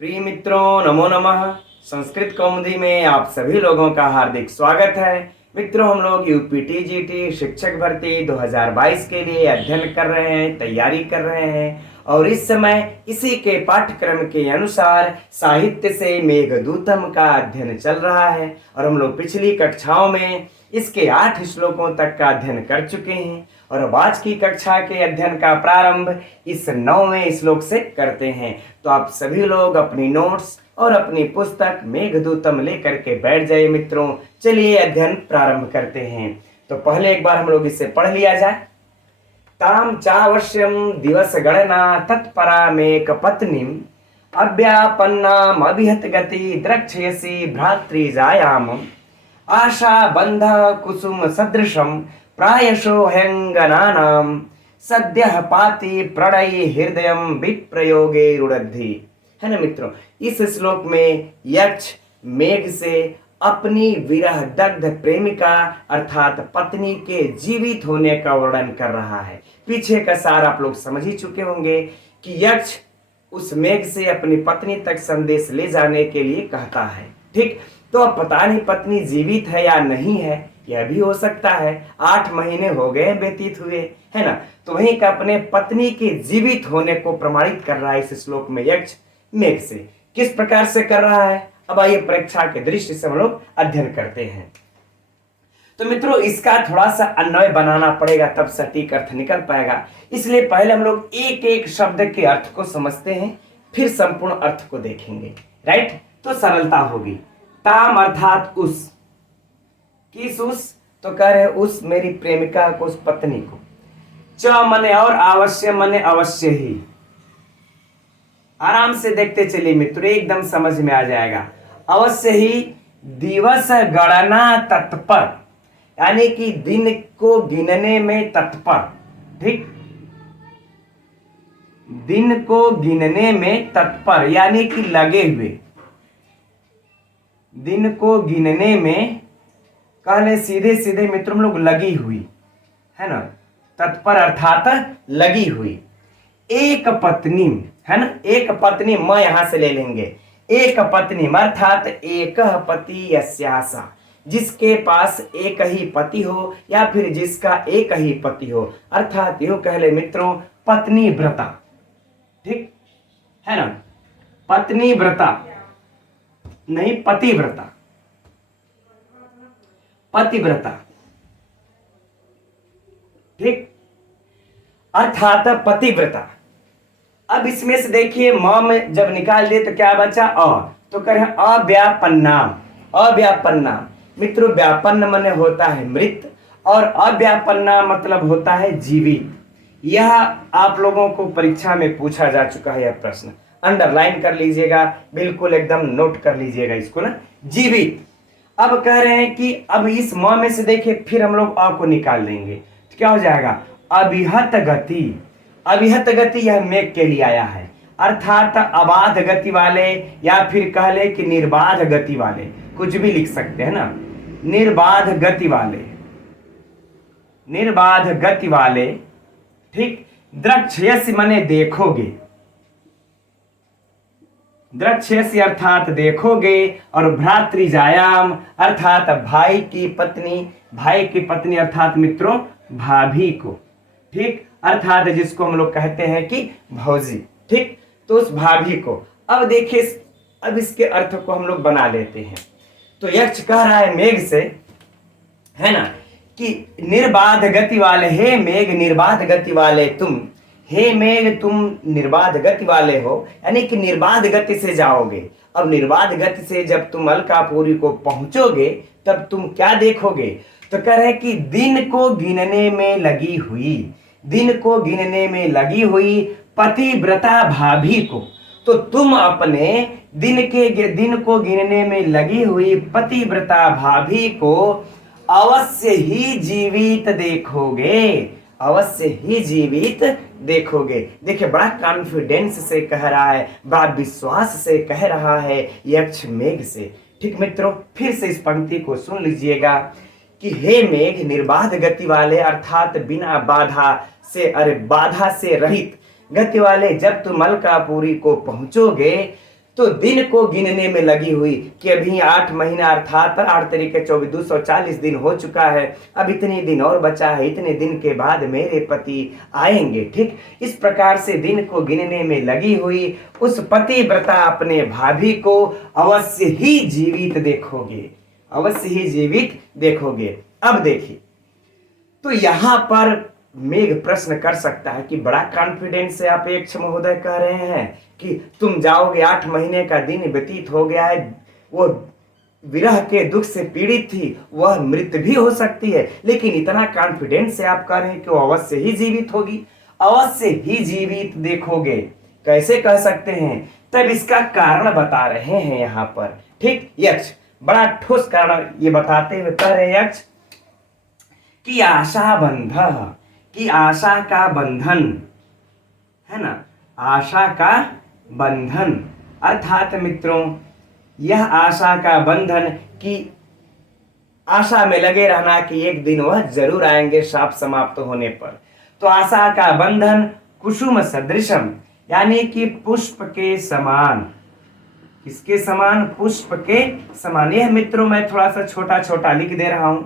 प्रिय मित्रों, नमो नमः। संस्कृत कौमुदी में आप सभी लोगों का हार्दिक स्वागत है। मित्रों, हम लोग यूपीटीजीटी शिक्षक भर्ती 2022 के लिए अध्ययन कर रहे हैं, तैयारी कर रहे हैं और इस समय इसी के पाठ्यक्रम के अनुसार साहित्य से मेघदूतम का अध्ययन चल रहा है और हम लोग पिछली कक्षाओं में इसके 8 श्लोकों तक का अध्ययन कर चुके हैं और अब आज की कक्षा के अध्ययन का प्रारंभ इस 9वें श्लोक से करते हैं। तो आप सभी लोग अपनी नोट्स और अपनी पुस्तक मेघदूतम लेकर के बैठ जाइए मित्रों। चलिए अध्ययन प्रारंभ करते हैं। तो पहले एक बार हम लोग इसे पढ़ लिया जाए। ताम चावश्यम दिवस गणना तत्परामेक पत्नीम अव्यापन्नाम अभिहत गति द्रक्ष्यसि भ्रातृजायाम आशा बंध कुसुम सदृशम प्रायशो हयंगनानाम सद्यः पाति प्रणयी हृदयम विप्रयोगे रुडद्धि। है ना मित्रों, इस श्लोक में यक्ष मेघ से अपनी विरह दग्ध प्रेमिका अर्थात पत्नी के जीवित होने का वर्णन कर रहा है। पीछे का सार आप लोग समझ ही चुके होंगे कि यक्ष उस मेघ से अपनी पत्नी तक संदेश ले जाने के लिए कहता है। ठीक, तो अब पता नहीं पत्नी जीवित है या नहीं है, यह भी हो सकता है। 8 महीने हो गए व्यतीत हुए, है ना। तो वहीं का अपने पत्नी के जीवित होने को प्रमाणित कर रहा है इस श्लोक में यक्ष मेघ से। किस प्रकार से कर रहा है, अब आइए परीक्षा के दृष्टि से हम लोग अध्ययन करते हैं। तो मित्रों, इसका थोड़ा सा अन्वय बनाना पड़ेगा, तब सटीक अर्थ निकल पाएगा। इसलिए पहले हम लोग एक एक शब्द के अर्थ को समझते हैं, फिर संपूर्ण अर्थ को देखेंगे। राइट, तो सरलता होगी। ताम अर्थात उस, किस उस, तो कह रहे उस मेरी प्रेमिका को, उस पत्नी को। च मने और, अवश्य मने अवश्य ही। आराम से देखते चलिए मित्रों, एकदम समझ में आ जाएगा। अवश्य ही दिवस गणना तत्पर, यानी कि दिन को गिनने में तत्पर। ठीक, दिन को गिनने में तत्पर यानी कि लगे हुए। दिन को गिनने में कहले सीधे सीधे मित्रों हम लोग लगी हुई, है ना। तत्पर अर्थात लगी हुई। एक पत्नी, है ना, एक पत्नी मैं यहां से ले लेंगे। एक पत्नी अर्थात एक पति यस्यासा, जिसके पास एक ही पति हो या फिर जिसका एक ही पति हो, अर्थात यूं कह ले मित्रों पत्नी व्रता। ठीक है ना, पत्नी व्रता नहीं पतिव्रता, पतिव्रता। ठीक, अर्थात पतिव्रता। अब इसमें से देखिए म में जब निकाल दे तो क्या बचा अ, तो करें अव्यापन्ना। अव्यापन्ना मित्रों, व्यापन्न माने होता है मृत और अव्यापन्ना मतलब होता है जीवित। यह आप लोगों को परीक्षा में पूछा जा चुका है। यह प्रश्न अंडरलाइन कर लीजिएगा, बिल्कुल एकदम नोट कर लीजिएगा इसको ना, जीवित। अब कह रहे हैं कि अब इस म में से देखिए फिर हम लोग अ को निकाल देंगे तो क्या हो जाएगा अभिहत गति। अभिहत गति यह मेघ के लिए आया है, अर्थात अबाध गति वाले या फिर कह ले कि निर्बाध गति वाले, कुछ भी लिख सकते हैं ना। निर्बाध गति वाले, निर्बाध गति वाले। ठीक, द्रक्ष्यसि माने देखोगे, द्रक्ष्यसि अर्थात देखोगे और भ्रातृजायाम अर्थात भाई की पत्नी, भाई की पत्नी अर्थात मित्रों भाभी को। ठीक, अर्थात जिसको हम लोग कहते हैं कि भौजी। ठीक, तो उस भाभी को। अब देखिए, अब इसके अर्थ को हम लोग बना लेते हैं। तो यक्ष कह रहा है मेघ से, है ना, कि निर्बाध गति वाले, हे मेघ निर्बाध गति वाले तुम, हे मेघ तुम निर्बाध गति वाले हो, यानी कि निर्बाध गति से जाओगे। अब निर्बाध गति से जब तुम अलकापुरी को पहुंचोगे तब तुम क्या देखोगे, तो कह रहे कि दिन को गिनने में लगी हुई, दिन को गिनने में लगी हुई पतिव्रता भाभी को। तो तुम अपने दिन को गिनने में लगी हुई पतिव्रता भाभी को अवश्य ही जीवित देखोगे, अवश्य ही जीवित देखोगे। देखिए बड़ा कॉन्फिडेंस से कह रहा है, बड़ा विश्वास से कह रहा है यक्ष मेघ से। ठीक मित्रों, फिर से इस पंक्ति को सुन लीजिएगा कि हे मेघ निर्बाध गति वाले अर्थात बिना बाधा से, अरे बाधा से रहित गति वाले, जब तुम अलकापुरी को पहुंचोगे तो दिन को गिनने में लगी हुई कि अभी 8 महीना अर्थात 8 तरीके 24 240 दिन हो चुका है, अब इतने दिन और बचा है, इतने दिन के बाद मेरे पति आएंगे। ठीक इस प्रकार से दिन को गिनने में लगी हुई उस पतिव्रता अपने भाभी को अवश्य ही जीवित देखोगे, अवश्य ही जीवित देखोगे। अब देखिए, तो यहां पर मेघ प्रश्न कर सकता है कि बड़ा कॉन्फिडेंस से आप एक महोदय कह रहे हैं कि तुम जाओगे, 8 महीने का दिन व्यतीत हो गया है, वो विरह के दुख से पीड़ित थी, वह मृत भी हो सकती है, लेकिन इतना कॉन्फिडेंस से आप कह रहे हैं कि वो अवश्य ही जीवित होगी, अवश्य ही जीवित देखोगे, कैसे कह सकते हैं? तब इसका कारण बता रहे हैं यहां पर। ठीक, यक्ष बड़ा ठोस कारण ये बताते हुए कह रहे यक्ष कि आशा बंध, कि आशा का बंधन है ना, आशा का बंधन अर्थात मित्रों यह आशा का बंधन कि आशा में लगे रहना कि एक दिन वह जरूर आएंगे शाप समाप्त होने पर। तो आशा का बंधन कुसुम सदृशम, यानी कि पुष्प के समान। किसके समान? पुष्प के समान। यह मित्रों मैं थोड़ा सा छोटा छोटा लिख दे रहा हूं,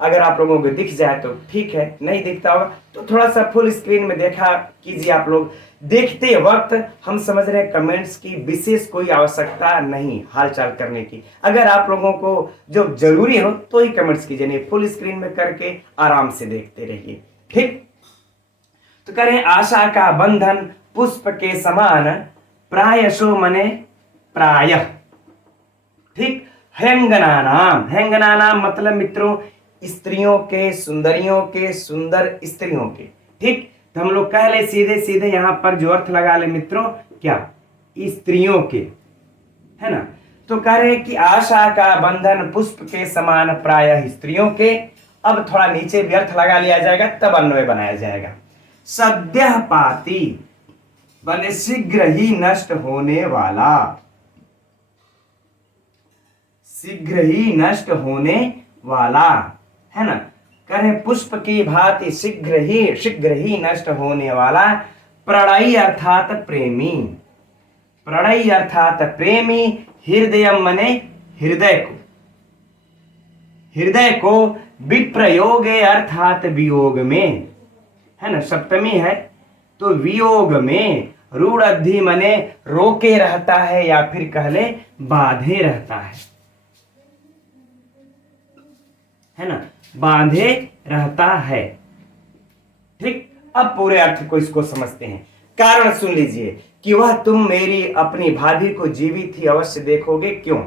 अगर आप लोगों को दिख जाए तो ठीक है, नहीं दिखता होगा तो थोड़ा सा फुल स्क्रीन में देखा कीजिए। आप लोग देखते वक्त हम समझ रहे हैं कमेंट्स की विशेष कोई आवश्यकता नहीं हालचाल करने की, अगर आप लोगों को जो जरूरी हो तो ही कमेंट्स कीजिए, नहीं फुल स्क्रीन में करके आराम से देखते रहिए। ठीक, तो करें आशा का बंधन पुष्प के समान, प्रायशो मने प्रायः। ठीक, हैंगना नाम, हैंगना नाम मतलब मित्रों स्त्रियों के, सुंदरियों के, सुंदर स्त्रियों के। ठीक, तो हम लोग कह ले सीधे सीधे यहां पर जो अर्थ लगा ले मित्रों, क्या? स्त्रियों के, है ना। तो कह रहे कि आशा का बंधन पुष्प के समान प्रायः स्त्रियों के। अब थोड़ा नीचे भी अर्थ लगा लिया जाएगा तब अन्वय बनाया जाएगा। सद्यः पाती बने शीघ्र ही नष्ट होने वाला, शीघ्र ही नष्ट होने वाला, है ना। करें पुष्प की भांति शीघ्र ही नष्ट होने वाला, प्रणयी अर्थात प्रेमी, प्रणयी अर्थात प्रेमी, हृदय मने हृदय को, हृदय को विप्रयोगे अर्थात वियोग में, है ना, सप्तमी है तो वियोग में, रूढ़ अद्धि मने रोके रहता है या फिर कहले बांधे रहता है ना, बांधे रहता है। ठीक, अब पूरे अर्थ को इसको समझते हैं। कारण सुन लीजिए कि वह तुम मेरी अपनी भाभी को जीवित ही अवश्य देखोगे। क्यों?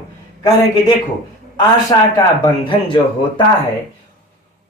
कह रहे कि देखो आशा का बंधन जो होता है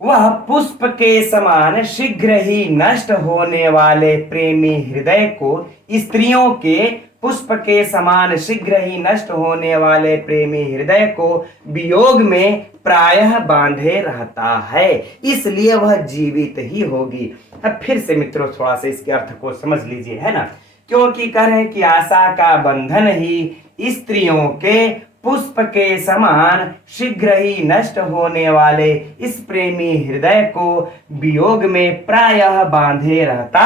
वह पुष्प के समान शीघ्र ही नष्ट होने वाले प्रेमी हृदय को, स्त्रियों के पुष्प के समान शीघ्र ही नष्ट होने वाले प्रेमी हृदय को वियोग में प्रायः बांधे रहता है, इसलिए वह जीवित ही होगी। अब फिर से मित्रों थोड़ा सा इसके अर्थ को समझ लीजिए, है ना। क्योंकि कह रहे कि आशा का बंधन ही स्त्रियों के पुष्प के समान शीघ्र ही नष्ट होने वाले इस प्रेमी हृदय को वियोग में प्रायः बांधे रहता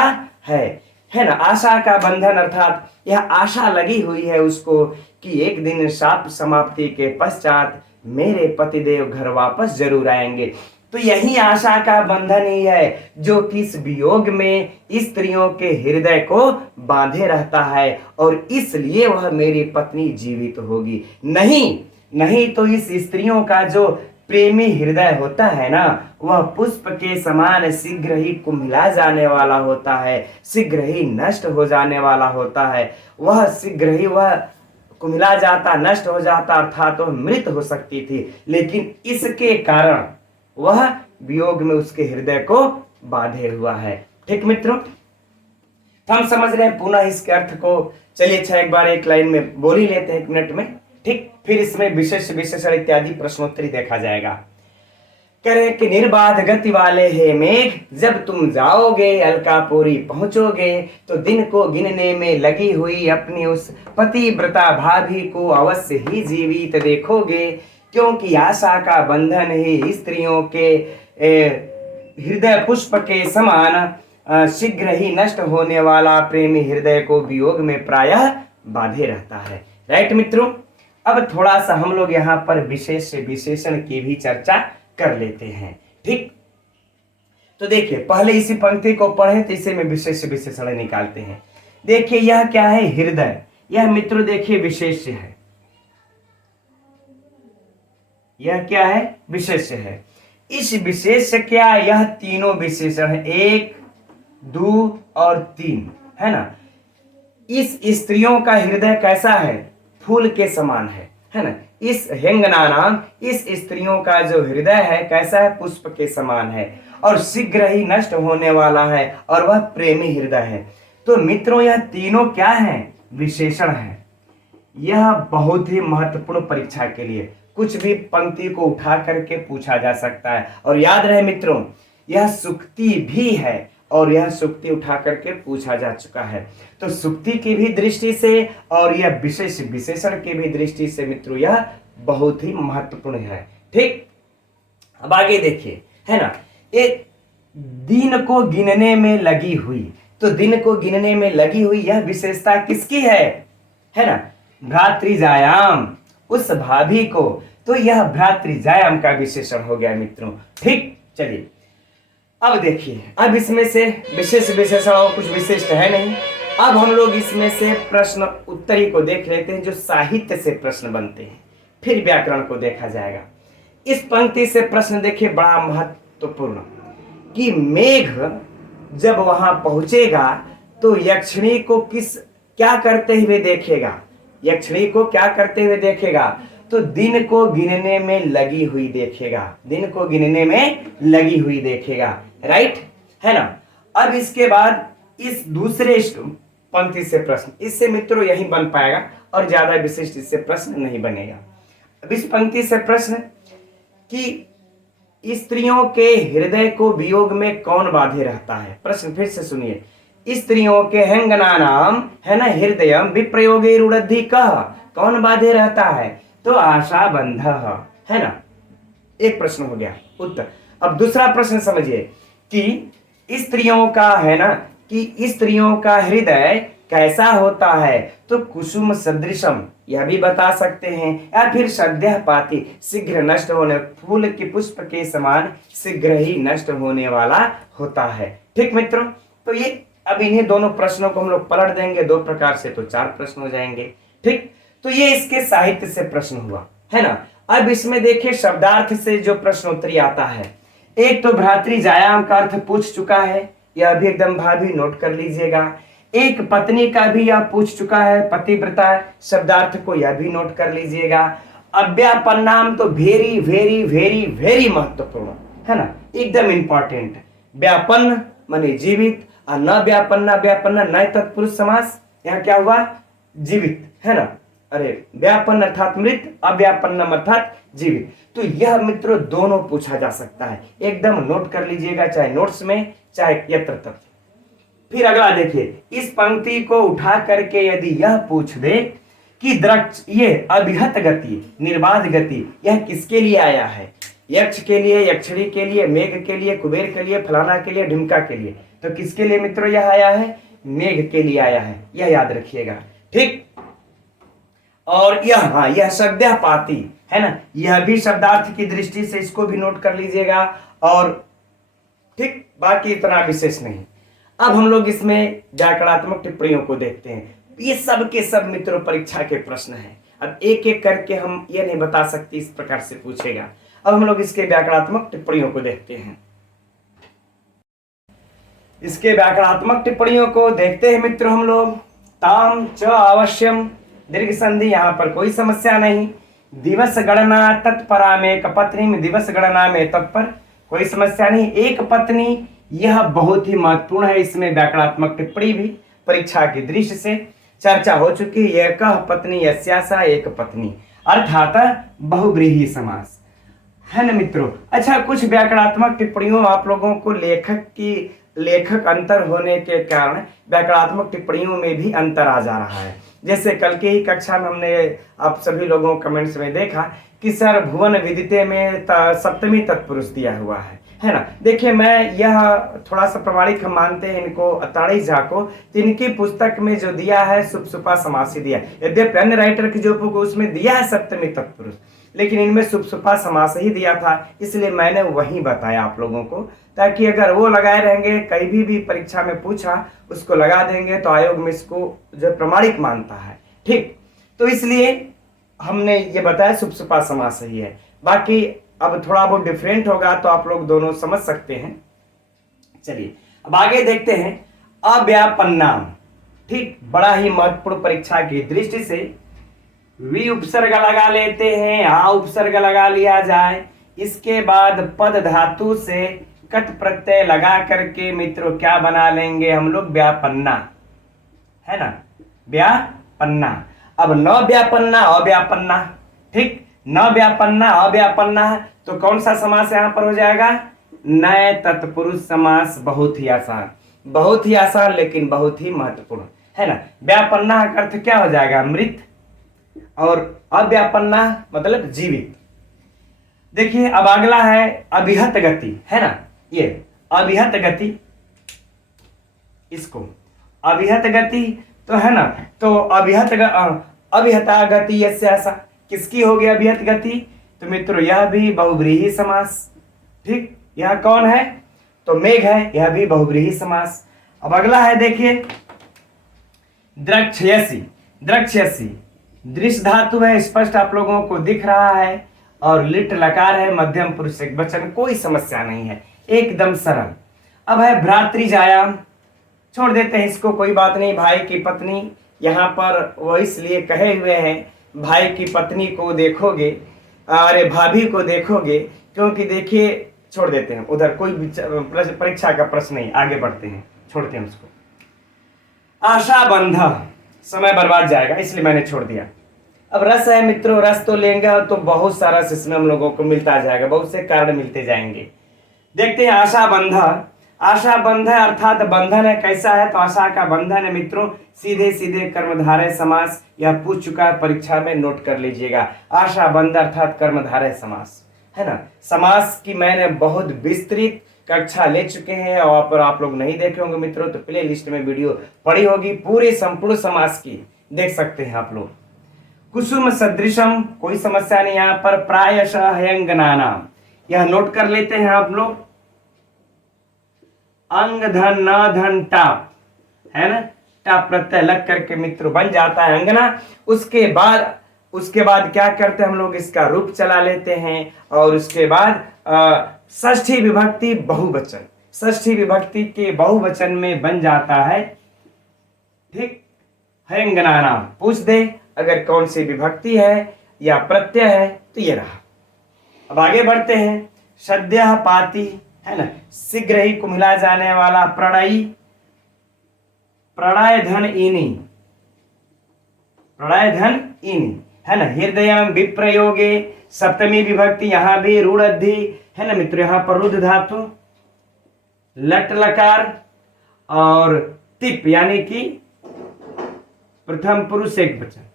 है ना। आशा का बंधन अर्थात यह आशा लगी हुई है उसको कि एक दिन शाप समाप्ति के पश्चात मेरे पतिदेव घर वापस जरूर आएंगे। तो यही आशा का बंधन ही है जो कि इस वियोग में स्त्रियों के हृदय को बांधे रहता है और इसलिए वह मेरी पत्नी जीवित होगी। नहीं तो इस स्त्रियों का जो प्रेमी हृदय होता है ना, वह पुष्प के समान शीघ्र ही कुम्हिला जाने वाला होता है, शीघ्र ही नष्ट हो जाने वाला होता है। वह शीघ्र ही वह कुम्हिला जाता, नष्ट हो जाता, अर्थात वह मृत हो सकती थी, लेकिन इसके कारण वह वियोग में उसके हृदय को बांधे हुआ है। ठीक मित्रों, तो हम समझ रहे हैं पुनः इसके अर्थ को। चलिए अच्छा एक बार एक लाइन में बोल ही लेते हैं, 1 मिनट में। ठीक, फिर इसमें विशेष विशेषण इत्यादि प्रश्नोत्तरी देखा जाएगा। कह रहे कि निर्बाध गति वाले हे मेघ, जब तुम जाओगे अलकापुरी पहुंचोगे तो दिन को गिनने में लगी हुई अपनी उस पतिव्रता भाभी को अवश्य ही जीवित देखोगे, क्योंकि आशा का बंधन ही स्त्रियों के हृदय पुष्प के समान शीघ्र ही नष्ट होने वाला प्रेमी हृदय को वियोग में प्रायः बांधे रहता है। राइट मित्रों। अब थोड़ा सा हम लोग यहाँ पर विशेष से विशेषण की भी चर्चा कर लेते हैं। ठीक, तो देखिए पहले इसी पंक्ति को पढ़े तो इसे में विशेष विशेषण निकालते हैं। देखिए यह क्या है, हृदय। यह मित्रों देखिए विशेष्य है। यह क्या है, विशेष्य है। इस विशेष्य क्या, यह तीनों विशेषण है, 1 2 और 3, है ना। इस स्त्रियों का हृदय कैसा है, फूल के समान है ना। इस हेंगना नाम, इस स्त्रियों का जो हृदय है कैसा है, पुष्प के समान है और शीघ्र ही नष्ट होने वाला है और वह प्रेमी हृदय है। तो मित्रों यह तीनों क्या है, विशेषण है। यह बहुत ही महत्वपूर्ण परीक्षा के लिए कुछ भी पंक्ति को उठा करके पूछा जा सकता है। और याद रहे मित्रों, यह सुक्ति भी है और यह सुक्ति उठा करके पूछा जा चुका है। तो सुक्ति की भी दृष्टि से और यह विशेष विशेषण की भी दृष्टि से मित्रों यह बहुत ही महत्वपूर्ण है। ठीक, अब आगे देखिए, है ना। एक दिन को गिनने में लगी हुई, तो दिन को गिनने में लगी हुई यह विशेषता किसकी है ना, भ्रातृजायाम, उस भाभी को। तो यह भ्रातृजायाम का विशेषण हो गया मित्रों। ठीक, चलिए अब देखिए, अब इसमें से विशेष विशेषण और कुछ विशिष्ट है नहीं। अब हम लोग इसमें से प्रश्न उत्तरी को देख लेते हैं, जो साहित्य से प्रश्न बनते हैं, फिर व्याकरण को देखा जाएगा। इस पंक्ति से प्रश्न देखिए बड़ा महत्वपूर्ण, कि मेघ जब वहां पहुंचेगा तो यक्षिणी को क्या करते हुए देखेगा, यक्षिणी को क्या करते हुए देखेगा, तो दिन को गिनने में लगी हुई देखेगा, दिन को गिनने में लगी हुई देखेगा। राइट, है ना। अब इसके बाद इस दूसरे पंक्ति से प्रश्न, इससे मित्रों यही बन पाएगा और ज्यादा विशिष्ट इससे प्रश्न नहीं बनेगा। अब इस पंक्ति से प्रश्न कि स्त्रियों के हृदय को वियोग में कौन बांधे रहता है। प्रश्न फिर से सुनिए, स्त्रियों के हेंगना नाम, है ना, हृदय विप्रयोगे रुड़द्धि कह, कौन बांधे रहता है, तो आशा बंध, है ना। एक प्रश्न हो गया उत्तर। अब दूसरा प्रश्न समझिए कि स्त्रियों का, है ना, कि स्त्रियों का हृदय कैसा होता है, तो कुसुम सदृशम, यह भी बता सकते हैं, या फिर सद्यः पाति, शीघ्र नष्ट होने, फूल के पुष्प के समान शीघ्र ही नष्ट होने वाला होता है। ठीक मित्रों, तो ये अब इन्हीं दोनों प्रश्नों को हम लोग पलट देंगे, 2 प्रकार से तो 4 प्रश्न हो जाएंगे। ठीक, तो ये इसके साहित्य से प्रश्न हुआ, है ना। अब इसमें देखिए शब्दार्थ से जो प्रश्नोत्तरी आता है, एक तो भ्रातृजायाम का अर्थ पूछ चुका है, यह भी एकदम भाभी नोट कर लीजिएगा। एक पत्नी का भी यह पूछ चुका है, पतिव्रता शब्दार्थ को यह भी नोट कर लीजिएगा। अव्यापन्नाम तो वेरी वेरी वेरी वेरी महत्वपूर्ण, है ना, एकदम इंपॉर्टेंट। व्यापन्न माने जीवित, और न व्यापन्ना, व्यापन्ना नए तत्पुरुष समास, यहाँ क्या हुआ, जीवित, है ना। अरे व्यापन्न अर्थात मृत, अव्यापन्नम अर्थात जीवित। तो यह मित्रों दोनों पूछा जा सकता है, एकदम नोट कर लीजिएगा, चाहे नोट्स में चाहे यत्र तत्र। फिर अगला देखिए, इस पंक्ति को उठा करके यदि यह पूछ दे कि द्रक्ष, ये अभिहत गति, निर्बाध गति, यह किसके लिए आया है, यक्ष के लिए, यक्षिणी के लिए, मेघ के लिए, कुबेर के लिए, फलाना के लिए, ढिमका के लिए, तो किसके लिए मित्रों यह आया है, मेघ के लिए आया है, यह याद रखिएगा। ठीक, और यह सद्यः पाति, है ना, यह भी शब्दार्थ की दृष्टि से इसको भी नोट कर लीजिएगा। और ठीक, बाकी इतना विशेष नहीं। अब हम लोग इसमें व्याकरणात्मक टिप्पणियों को देखते हैं। ये सब के सब मित्रों परीक्षा के प्रश्न हैं। अब एक एक करके हम ये नहीं बता सकते इस प्रकार से पूछेगा। अब हम लोग इसके व्याकरणात्मक टिप्पणियों को देखते हैं। इसके व्याकरणात्मक टिप्पणियों को देखते हैं मित्रों हम लोग। ताम च अवश्यम, दीर्घ संधि, यहाँ पर कोई समस्या नहीं। दिवस गणना तत्परा में एक पत्नी में, दिवस गणना में तत्पर, कोई समस्या नहीं। एक पत्नी, यह बहुत ही महत्वपूर्ण है, इसमें व्याकरणात्मक टिप्पणी भी परीक्षा की दृष्टि से चर्चा हो चुकी है। एकः पत्नी यस्यासा एक पत्नी, अर्थात बहुव्रीहि समास, है ना मित्रों। अच्छा, कुछ व्याकरणात्मक टिप्पणियों आप लोगों को लेखक अंतर होने के कारण व्याकरणात्मक टिप्पणियों में भी अंतर आ जा रहा है। जैसे कल के ही कक्षा में हमने आप सभी लोगों कमेंट्स में देखा कि सर भुवन विदिते में सप्तमी तत्पुरुष दिया हुआ है, है ना। देखिए, मैं यह थोड़ा सा प्रमाणिक हम मानते हैं इनको, अताड़ी झा को, तो इनकी पुस्तक में जो दिया है सुपसुपा समास ही दिया। यद्यपि अन्य राइटर की जो बुक उसमें दिया है सप्तमी तत्पुरुष, लेकिन इनमें सुपसुपा समास ही दिया था, इसलिए मैंने वही बताया आप लोगों को, ताकि अगर वो लगाए रहेंगे, कहीं भी परीक्षा में पूछा उसको लगा देंगे तो आयोग में इसको जो प्रमाणिक मानता है। ठीक, तो इसलिए हमने ये बताया सुपसुपा समास ही है। बाकी अब थोड़ा बहुत डिफरेंट होगा तो आप लोग दोनों समझ सकते हैं। चलिए अब आगे देखते हैं अव्यापन्नाम। ठीक, बड़ा ही महत्वपूर्ण परीक्षा की दृष्टि से वी उपसर्ग लगा लेते हैं, आ उपसर्ग लगा लिया जाए, इसके बाद पद धातु से कट प्रत्यय लगा करके मित्रों क्या बना लेंगे हम लोग, व्यापन्ना, है ना, व्यापन्ना। अब न व्यापन्ना अव्यापन्ना, ठीक, न व्यापन्ना अव्यापन्ना है तो कौन सा समास यहां पर हो जाएगा, नए तत्पुरुष समास। बहुत ही आसान, बहुत ही आसान, लेकिन बहुत ही महत्वपूर्ण, है ना। व्यापन्ना का अर्थ क्या हो जाएगा, मृत, और अव्यापन्ना मतलब जीवित। देखिए अब अगला है अभिहत गति, है ना, ये अभिहत गति, इसको अभिहत गति तो है ना, तो अभिहता गति यस्य ऐसा किसकी हो गई अभिहत गति, तो मित्रों यह भी बहुव्रीहि समास। ठीक, यह कौन है, तो मेघ है, यह भी बहुव्रीहि समास। अब अगला है देखिए द्रक्ष्यसि। द्रक्ष्यसि दृश्य धातु है, स्पष्ट आप लोगों को दिख रहा है, और लिट लकार है, मध्यम पुरुष एक वचन, कोई समस्या नहीं है, एकदम सरल। अब है भ्रातृजायाम, छोड़ देते हैं इसको, कोई बात नहीं। भाई की पत्नी, यहाँ पर वो इसलिए कहे हुए हैं भाई की पत्नी को देखोगे, अरे भाभी को देखोगे, क्योंकि देखिए, छोड़ देते हैं उधर, कोई परीक्षा का प्रश्न नहीं, आगे बढ़ते हैं, छोड़ते हैं उसको। आशा बंध, समय बर्बाद जाएगा इसलिए मैंने छोड़ दिया। अब रस है मित्रों, रस तो लेंगे तो बहुत सारा इसमें हम लोगों को मिलता जाएगा, बहुत से कारण मिलते जाएंगे। देखते हैं आशा बंध। आशा बंध अर्थात बंधन है, कैसा है, तो आशा का बंधन है मित्रों सीधे सीधे कर्मधारय समास, यह पूछ चुका है परीक्षा में, नोट कर लीजिएगा। आशा बंध अर्थात कर्मधारय समास, है ना। समास की मैंने बहुत विस्तृत कक्षा ले चुके हैं, और आप लोग नहीं देखे होंगे मित्रों तो प्ले लिस्ट में वीडियो पड़ी होगी, पूरे संपूर्ण समास की देख सकते हैं आप लोग। कुसुम सदृशम, कोई समस्या नहीं यहाँ पर। प्रायशः हयंगनानाम, यह नोट कर लेते हैं आप लोग। अंग धन न धन टाप, है ना, टाप प्रत्यय लग करके मित्रों बन जाता है अंगना। उसके बाद क्या करते हैं हम लोग, इसका रूप चला लेते हैं, और उसके बाद षष्ठी विभक्ति बहुवचन, षष्ठी विभक्ति के बहुवचन में बन जाता है। ठीक, हयंगनानाम पूछ दे अगर कौन सी विभक्ति है या प्रत्यय है, तो ये रहा। अब आगे बढ़ते हैं। सद्यः पाति, है ना, शीघ्र ही को मिला जाने वाला। प्रणयी, प्रणय धन इनी, प्रणय धन इनी, है ना। हृदय विप्रयोगे, सप्तमी विभक्ति, यहां भी रूढ़, है ना मित्रों, यहां पर रुद्ध धातु, लट लकार और तिप, यानी कि प्रथम पुरुष एक वचन।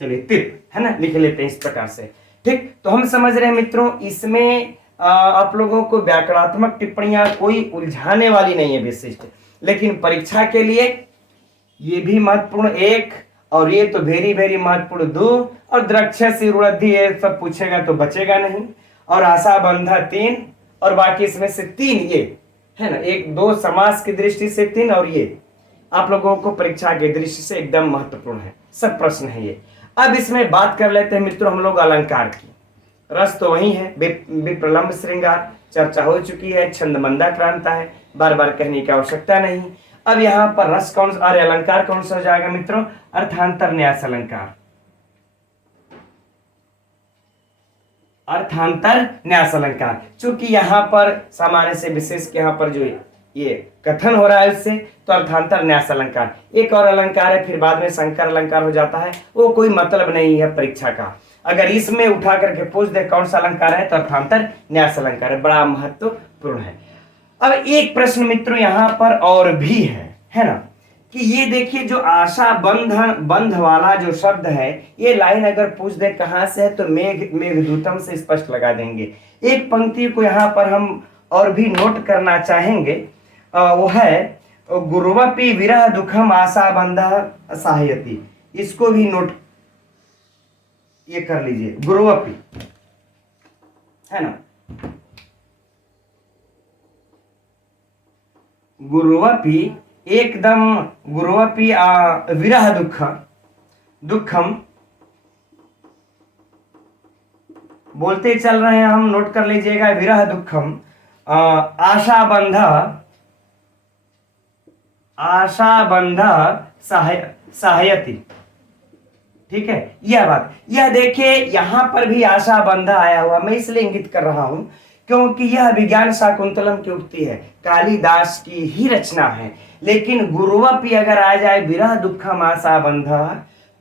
चलिए तिप, है ना, लिख लेते हैं इस प्रकार से। ठीक, तो हम समझ रहे हैं मित्रों, इसमें आप लोगों को व्याकरणात्मक टिप्पणियां कोई उलझाने वाली नहीं है विशिष्ट, लेकिन परीक्षा के लिए ये भी महत्वपूर्ण एक, और ये तो वेरी वेरी महत्वपूर्ण दो, और द्रक्ष्यसि रूढ़ि ये सब पूछेगा तो बचेगा नहीं, और आशा बंधा 3, और बाकी इसमें से 3 ये, है ना, 1 2 समास की दृष्टि से 3, और ये आप लोगों को परीक्षा की दृष्टि से एकदम महत्वपूर्ण है, सब प्रश्न है ये। अब इसमें बात कर लेते हैं मित्रों हम लोग अलंकार की। रस तो वही है, विप्रलंब श्रृंगार चर्चा हो चुकी है, छंद मंदाक्रांता है, बार बार कहने की आवश्यकता नहीं। अब यहाँ पर रस कौन सा, अरे अलंकार कौन सा हो जाएगा मित्रों, अर्थांतर न्यास अलंकार। अर्थांतर न्यास अलंकार, चूंकि यहाँ पर सामान्य से विशेष के यहाँ पर जो ये कथन हो रहा है उससे, तो अर्थांतर न्यास अलंकार। एक और अलंकार है, फिर बाद में संकर अलंकार हो जाता है, वो कोई मतलब नहीं है परीक्षा का। अगर इसमें उठा करके पूछ दे कौन सा अलंकार है, तो अर्थांतर न्यास अलंकार है, बड़ा महत्वपूर्ण है। अब एक प्रश्न मित्रों यहाँ पर और भी है ना, कि ये देखिए जो आशा बंध वाला जो शब्द है, ये लाइन अगर पूछ दे कहां से है, तो मेघदूतम से स्पष्ट लगा देंगे। एक पंक्ति को यहाँ पर हम और भी नोट करना चाहेंगे वो है गुरुवपि विरह दुखम आशा बंधः सहायति। इसको भी नोट ये कर लीजिए, गुरुवपि, है ना, गुरुवपि एकदम, गुरुवपि विरह दुखम बोलते चल रहे हैं हम, नोट कर लीजिएगा, विरह दुखम आशा बंध सहायति। ठीक है, यह बात, यह देखिए यहां पर भी आशा बंध आया हुआ, मैं इसलिए इंगित कर रहा हूं क्योंकि यह विज्ञान शाकुंतलम की उक्ति है, कालिदास की ही रचना है। लेकिन गुरुवपि अगर आ जाए विरह दुखम आशा बंध,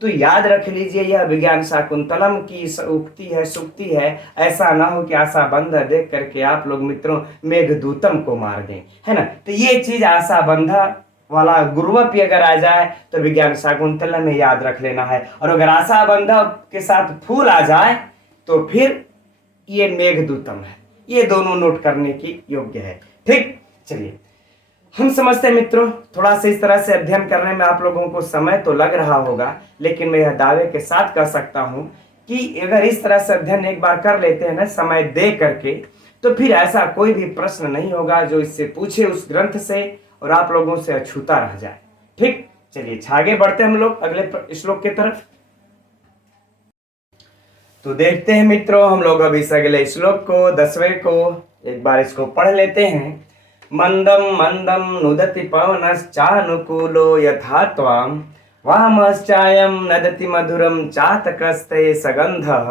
तो याद रख लीजिए यह विज्ञान शाकुंतलम की उक्ति है, सूक्ति है। ऐसा ना हो कि आशा बंध देख करके आप लोग मित्रों मेघदूतम को मार दें, है ना। तो ये चीज आशा बंध वाला गुरुवपि अगर आ जाए तो विज्ञान शाकुंतलम में याद रख लेना है, और अगर आशा बंध के साथ फूल आ जाए तो फिर ये मेघदूतम है। ये दोनों नोट करने की योग्य है। ठीक, चलिए हम समझते हैं मित्रों, थोड़ा सा इस तरह से अध्ययन करने में आप लोगों को समय तो लग रहा होगा, लेकिन मैं यह दावे के साथ कह सकता हूं कि अगर इस तरह से अध्ययन एक बार कर लेते हैं ना समय दे करके, तो फिर ऐसा कोई भी प्रश्न नहीं होगा जो इससे पूछे उस ग्रंथ से और आप लोगों से अछूता रह जाए। ठीक, चलिए आगे बढ़ते हैं हम लोग अगले श्लोक की तरफ। तो देखते हैं मित्रों हम लोग अभी इस अगले श्लोक को, 10वें को एक बार इसको पढ़ लेते हैं। मंदम मंदम नुदति पवनश्चानुकूलो यथा त्वां वामश्चायं नदति मधुरं चातकस्ते सगन्धः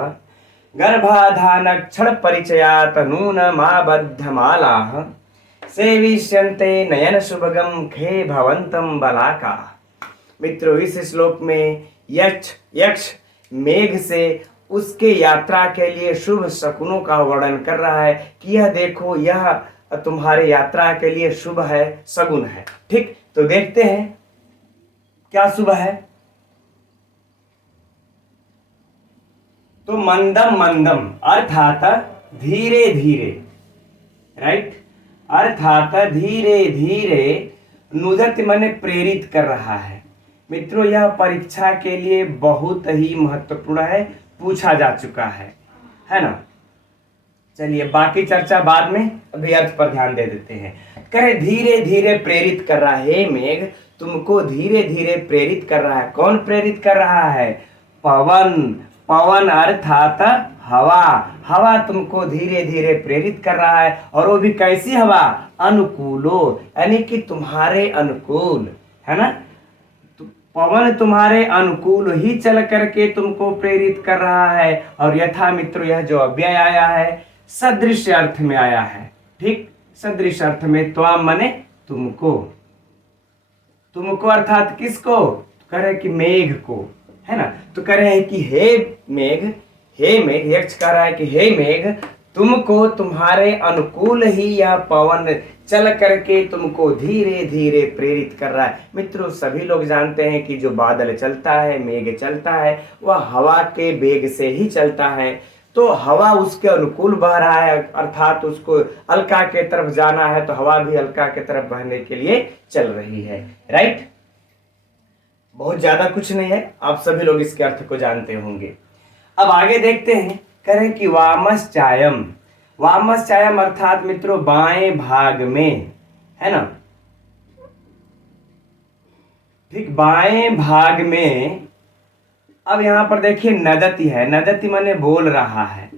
गर्भाधानक्षण परिचयात् नूनमाबद्धमालाः सेविष्यन्ते नयन शुभगम खे भवन्तं बलाकाः। मित्रों इस श्लोक में यक्ष मेघ से उसके यात्रा के लिए शुभ शकुनों का वर्णन कर रहा है कि यह देखो यह तुम्हारे यात्रा के लिए शुभ है, शगुन है। ठीक, तो देखते हैं क्या शुभ है। तो मंदम मंदम अर्थात धीरे धीरे, राइट, अर्थात धीरे धीरे, नुदत माने प्रेरित कर रहा है। मित्रों यह परीक्षा के लिए बहुत ही महत्वपूर्ण है, पूछा जा चुका है ना। चलिए बाकी चर्चा बाद में, अभी अर्थ पर ध्यान दे देते हैं। करे धीरे धीरे प्रेरित कर रहा है, मेघ तुमको धीरे धीरे प्रेरित कर रहा है। कौन प्रेरित कर रहा है? पवन, पवन अर्थात हवा, हवा तुमको धीरे धीरे प्रेरित कर रहा है। और वो भी कैसी हवा? अनुकूलो, यानी कि तुम्हारे अनुकूल, है ना। पवन तुम्हारे अनुकूल ही चल करके तुमको प्रेरित कर रहा है। और यथा मित्रों यह जो अव्यय आया है सदृश अर्थ में आया है। ठीक, सदृश अर्थ में त्वाम माने तुमको, तुमको अर्थात किसको? कह रहे कि मेघ को, है ना। तो कह रहे हैं कि हे मेघ, हे मेघ, यक्ष कह रहा है कि हे मेघ तुमको तुम्हारे अनुकूल ही यह पवन चल करके तुमको धीरे धीरे प्रेरित कर रहा है। मित्रों सभी लोग जानते हैं कि जो बादल चलता है, मेघ चलता है, वह हवा के वेग से ही चलता है। तो हवा उसके अनुकूल बह रहा है, अर्थात उसको अलका के तरफ जाना है, तो हवा भी अलका के तरफ बहने के लिए चल रही है। राइट, बहुत ज्यादा कुछ नहीं है, आप सभी लोग इसके अर्थ को जानते होंगे। अब आगे देखते हैं, करें कि वामश्चायम, वामश्चायम अर्थात मित्रों बाएं भाग में, है ना। ठीक, बाएं भाग में। अब यहां पर देखिए नदति है, नदति माने बोल रहा है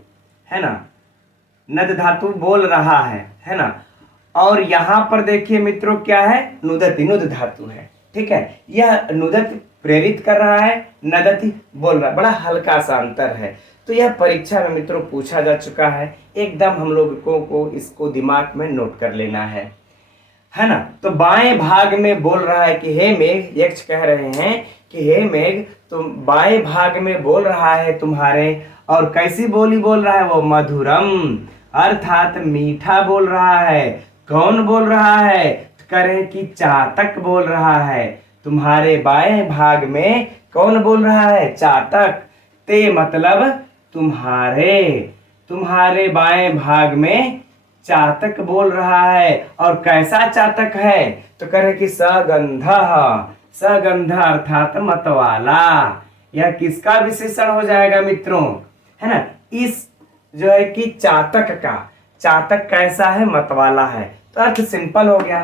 ना। नद धातु बोल रहा है ना। और यहां पर देखिए मित्रों क्या है? नुदति, नुद धातु है। ठीक है, यह नुदति प्रेरित कर रहा है, नदति बोल रहा है, बड़ा हल्का सा अंतर है। तो यह परीक्षा में मित्रों पूछा जा चुका है, एकदम हम लोगों को इसको दिमाग में नोट कर लेना है ना। तो बाएं भाग में बोल रहा है कि हे मेघ, यक्ष कह रहे हैं कि हे मेघ तुम बाएं भाग में बोल रहा है तुम्हारे, और कैसी बोली बोल रहा है? वो मधुरम अर्थात मीठा बोल रहा है। कौन बोल रहा है? करें कि चातक बोल रहा है। तुम्हारे बाएं भाग में कौन बोल रहा है? चातक। ते मतलब तुम्हारे, तुम्हारे बाएं भाग में चातक बोल रहा है। और कैसा चातक है? तो कह रहे कि सगंध, सगंध अर्थात मतवाला। यह किसका विशेषण हो जाएगा मित्रों? है ना, इस जो है कि चातक का। चातक कैसा है? मतवाला है। तो अर्थ सिंपल हो गया।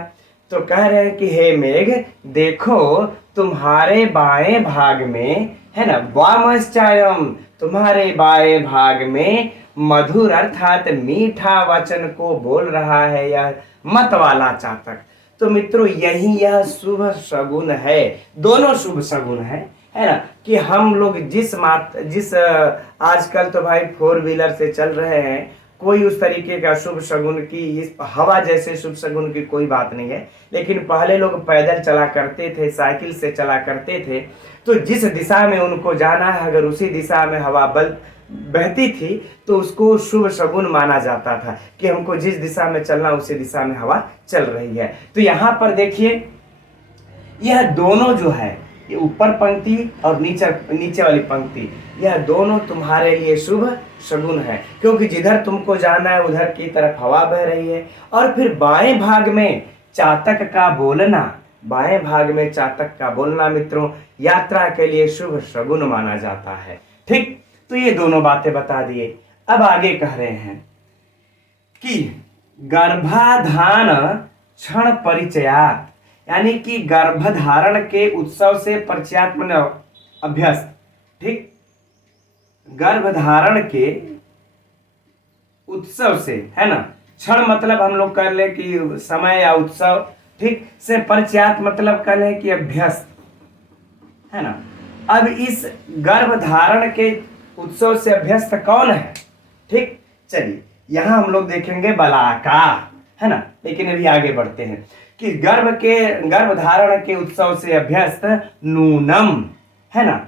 तो कह रहे हैं कि हे मेघ, देखो तुम्हारे बाएं भाग में, है ना, वामश्चायम, तुम्हारे बाएं भाग में मधुर अर्थात मीठा वचन को बोल रहा है यह मत वाला चातक। तो मित्रों यही यह शुभ शगुन है। दोनों शुभ शगुन है ना, कि हम लोग जिस आजकल तो भाई 4 व्हीलर से चल रहे हैं, कोई उस तरीके का शुभ शगुन की, इस हवा जैसे शुभ शगुन की कोई बात नहीं है। लेकिन पहले लोग पैदल चला करते थे, साइकिल से चला करते थे। तो जिस दिशा में उनको जाना है, अगर उसी दिशा में हवा बहती थी तो उसको शुभ शगुन माना जाता था कि हमको जिस दिशा में चलना उसी दिशा में हवा चल रही है। तो यहाँ पर देखिए, यह दोनों जो है, ये ऊपर पंक्ति और नीचे वाली पंक्ति, यह दोनों तुम्हारे लिए शुभ शगुन है, क्योंकि जिधर तुमको जाना है उधर की तरफ हवा बह रही है। और फिर बाएं भाग में चातक का बोलना, बाएं भाग में चातक का बोलना मित्रों यात्रा के लिए शुभ शगुन माना जाता है। ठीक, तो ये दोनों बातें बता दिए। अब आगे कह रहे हैं कि गर्भाधान क्षण परिचयात, यानी कि गर्भधारण के उत्सव से परिचयात माने अभ्यस्त। ठीक, गर्भधारण के उत्सव से, है ना, क्षण मतलब हम लोग कर ले कि समय या उत्सव, ठीक, से परिचयात मतलब कर ले कि अभ्यस्त, है ना। अब इस गर्भधारण के उत्सव से अभ्यस्त कौन है? ठीक, चलिए यहां हम लोग देखेंगे बलाका, है ना। लेकिन अभी आगे बढ़ते हैं कि गर्भधारण के उत्सव से अभ्यस्त नूनम, है ना।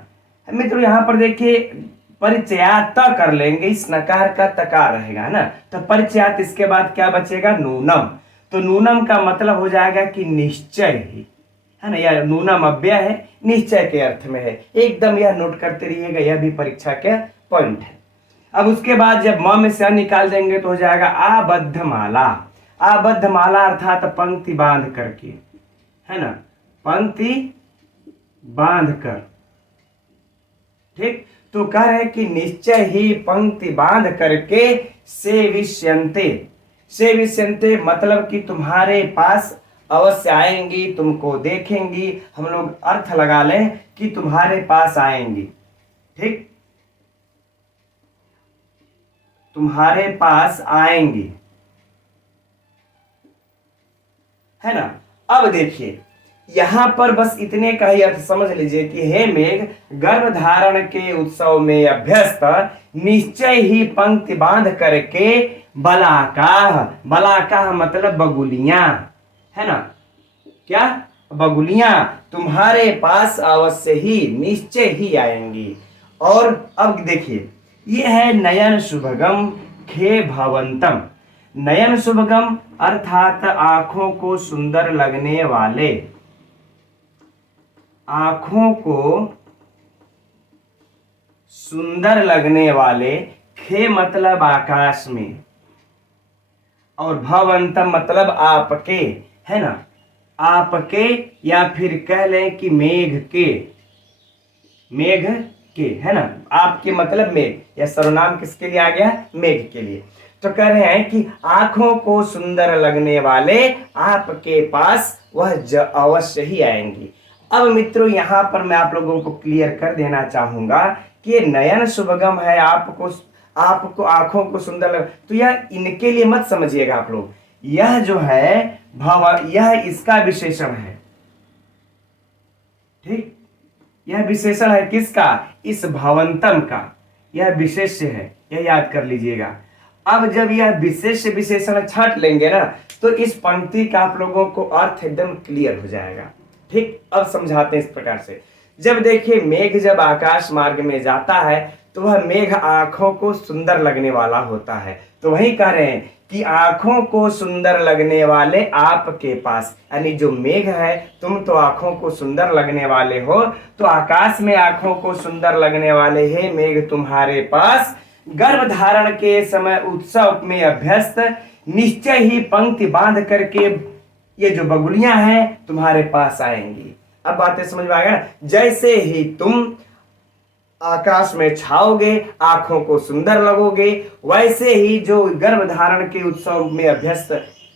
मित्रों यहां पर देखिए परिचयात कर लेंगे, इस नकार का तकार रहेगा ना, तो परिचयात इसके बाद क्या बचेगा? नूनम। तो नूनम का मतलब हो जाएगा कि निश्चय ही, है ना। यह नूनम अव्यय है, निश्चय के अर्थ में है। एकदम यह नोट करते रहिएगा, यह भी परीक्षा के पॉइंट है। अब उसके बाद जब म में से अ निकाल देंगे तो हो जाएगा आबद्ध माला। आबद्ध माला अर्थात पंक्ति बांध करके, है ना, पंक्ति बांध कर। ठीक, तो कह रहे हैं कि निश्चय ही पंक्ति बांध करके सेविष्यन्ते। सेविष्यन्ते मतलब कि तुम्हारे पास अवश्य आएंगी, तुमको देखेंगी। हम लोग अर्थ लगा लें कि तुम्हारे पास आएंगी। ठीक, तुम्हारे पास आएंगी, है ना। अब देखिए यहां पर बस इतने का ही अर्थ समझ लीजिए कि हे मेघ, गर्भधारण के उत्सव में अभ्यस्त निश्चय ही पंक्ति बांध करके बलाकाह, बलाकाह मतलब बगुलियां, है ना। क्या? बगुलियां तुम्हारे पास अवश्य ही, निश्चय ही आएंगी। और अब देखिए ये है नयन शुभगम खे भवंतम। नयन शुभगम अर्थात आंखों को सुंदर लगने वाले, आंखों को सुंदर लगने वाले, खे मतलब आकाश में, और भवंतम मतलब आपके, है ना, आपके, या फिर कह लें कि मेघ के, मेघ के, है ना। आपके मतलब मेघ, या सर्वनाम किसके लिए आ गया? मेघ के लिए। तो कह रहे हैं कि आंखों को सुंदर लगने वाले आपके पास वह अवश्य ही आएंगी। अब मित्रों यहां पर मैं आप लोगों को क्लियर कर देना चाहूंगा कि ये नयन शुभगम है, आपको आंखों को सुंदर लग, तो यह इनके लिए मत समझिएगा आप लोग। यह जो है यह इसका विशेषण है। ठीक, यह विशेषण है किसका? इस भवंतम का, यह विशेष्य है, यह याद कर लीजिएगा। अब जब यह विशेष विशेषण छांट लेंगे ना, तो इस पंक्ति का आप लोगों को अर्थ एकदम क्लियर हो जाएगा। ठीक, अब समझाते हैं इस प्रकार से। जब देखिए मेघ जब आकाश मार्ग में जाता है तो वह मेघ आंखों को सुंदर लगने वाला होता है। तो वही कह रहे हैं कि आंखों को सुंदर लगने वाले आपके पास, यानी जो मेघ है, तुम तो आंखों को सुंदर लगने वाले हो, तो आकाश में आंखों को सुंदर लगने वाले हे मेघ तुम्हारे पास गर्भधारण के समय उत्सव में अभ्यस्त निश्चय ही पंक्ति बांध करके ये जो बगुलियां हैं तुम्हारे पास आएंगी। अब बातें समझ में आ गया ना। जैसे ही तुम आकाश में छाओगे, आंखों को सुंदर लगोगे, वैसे ही जो गर्भधारण के उत्सव में अभ्यस्त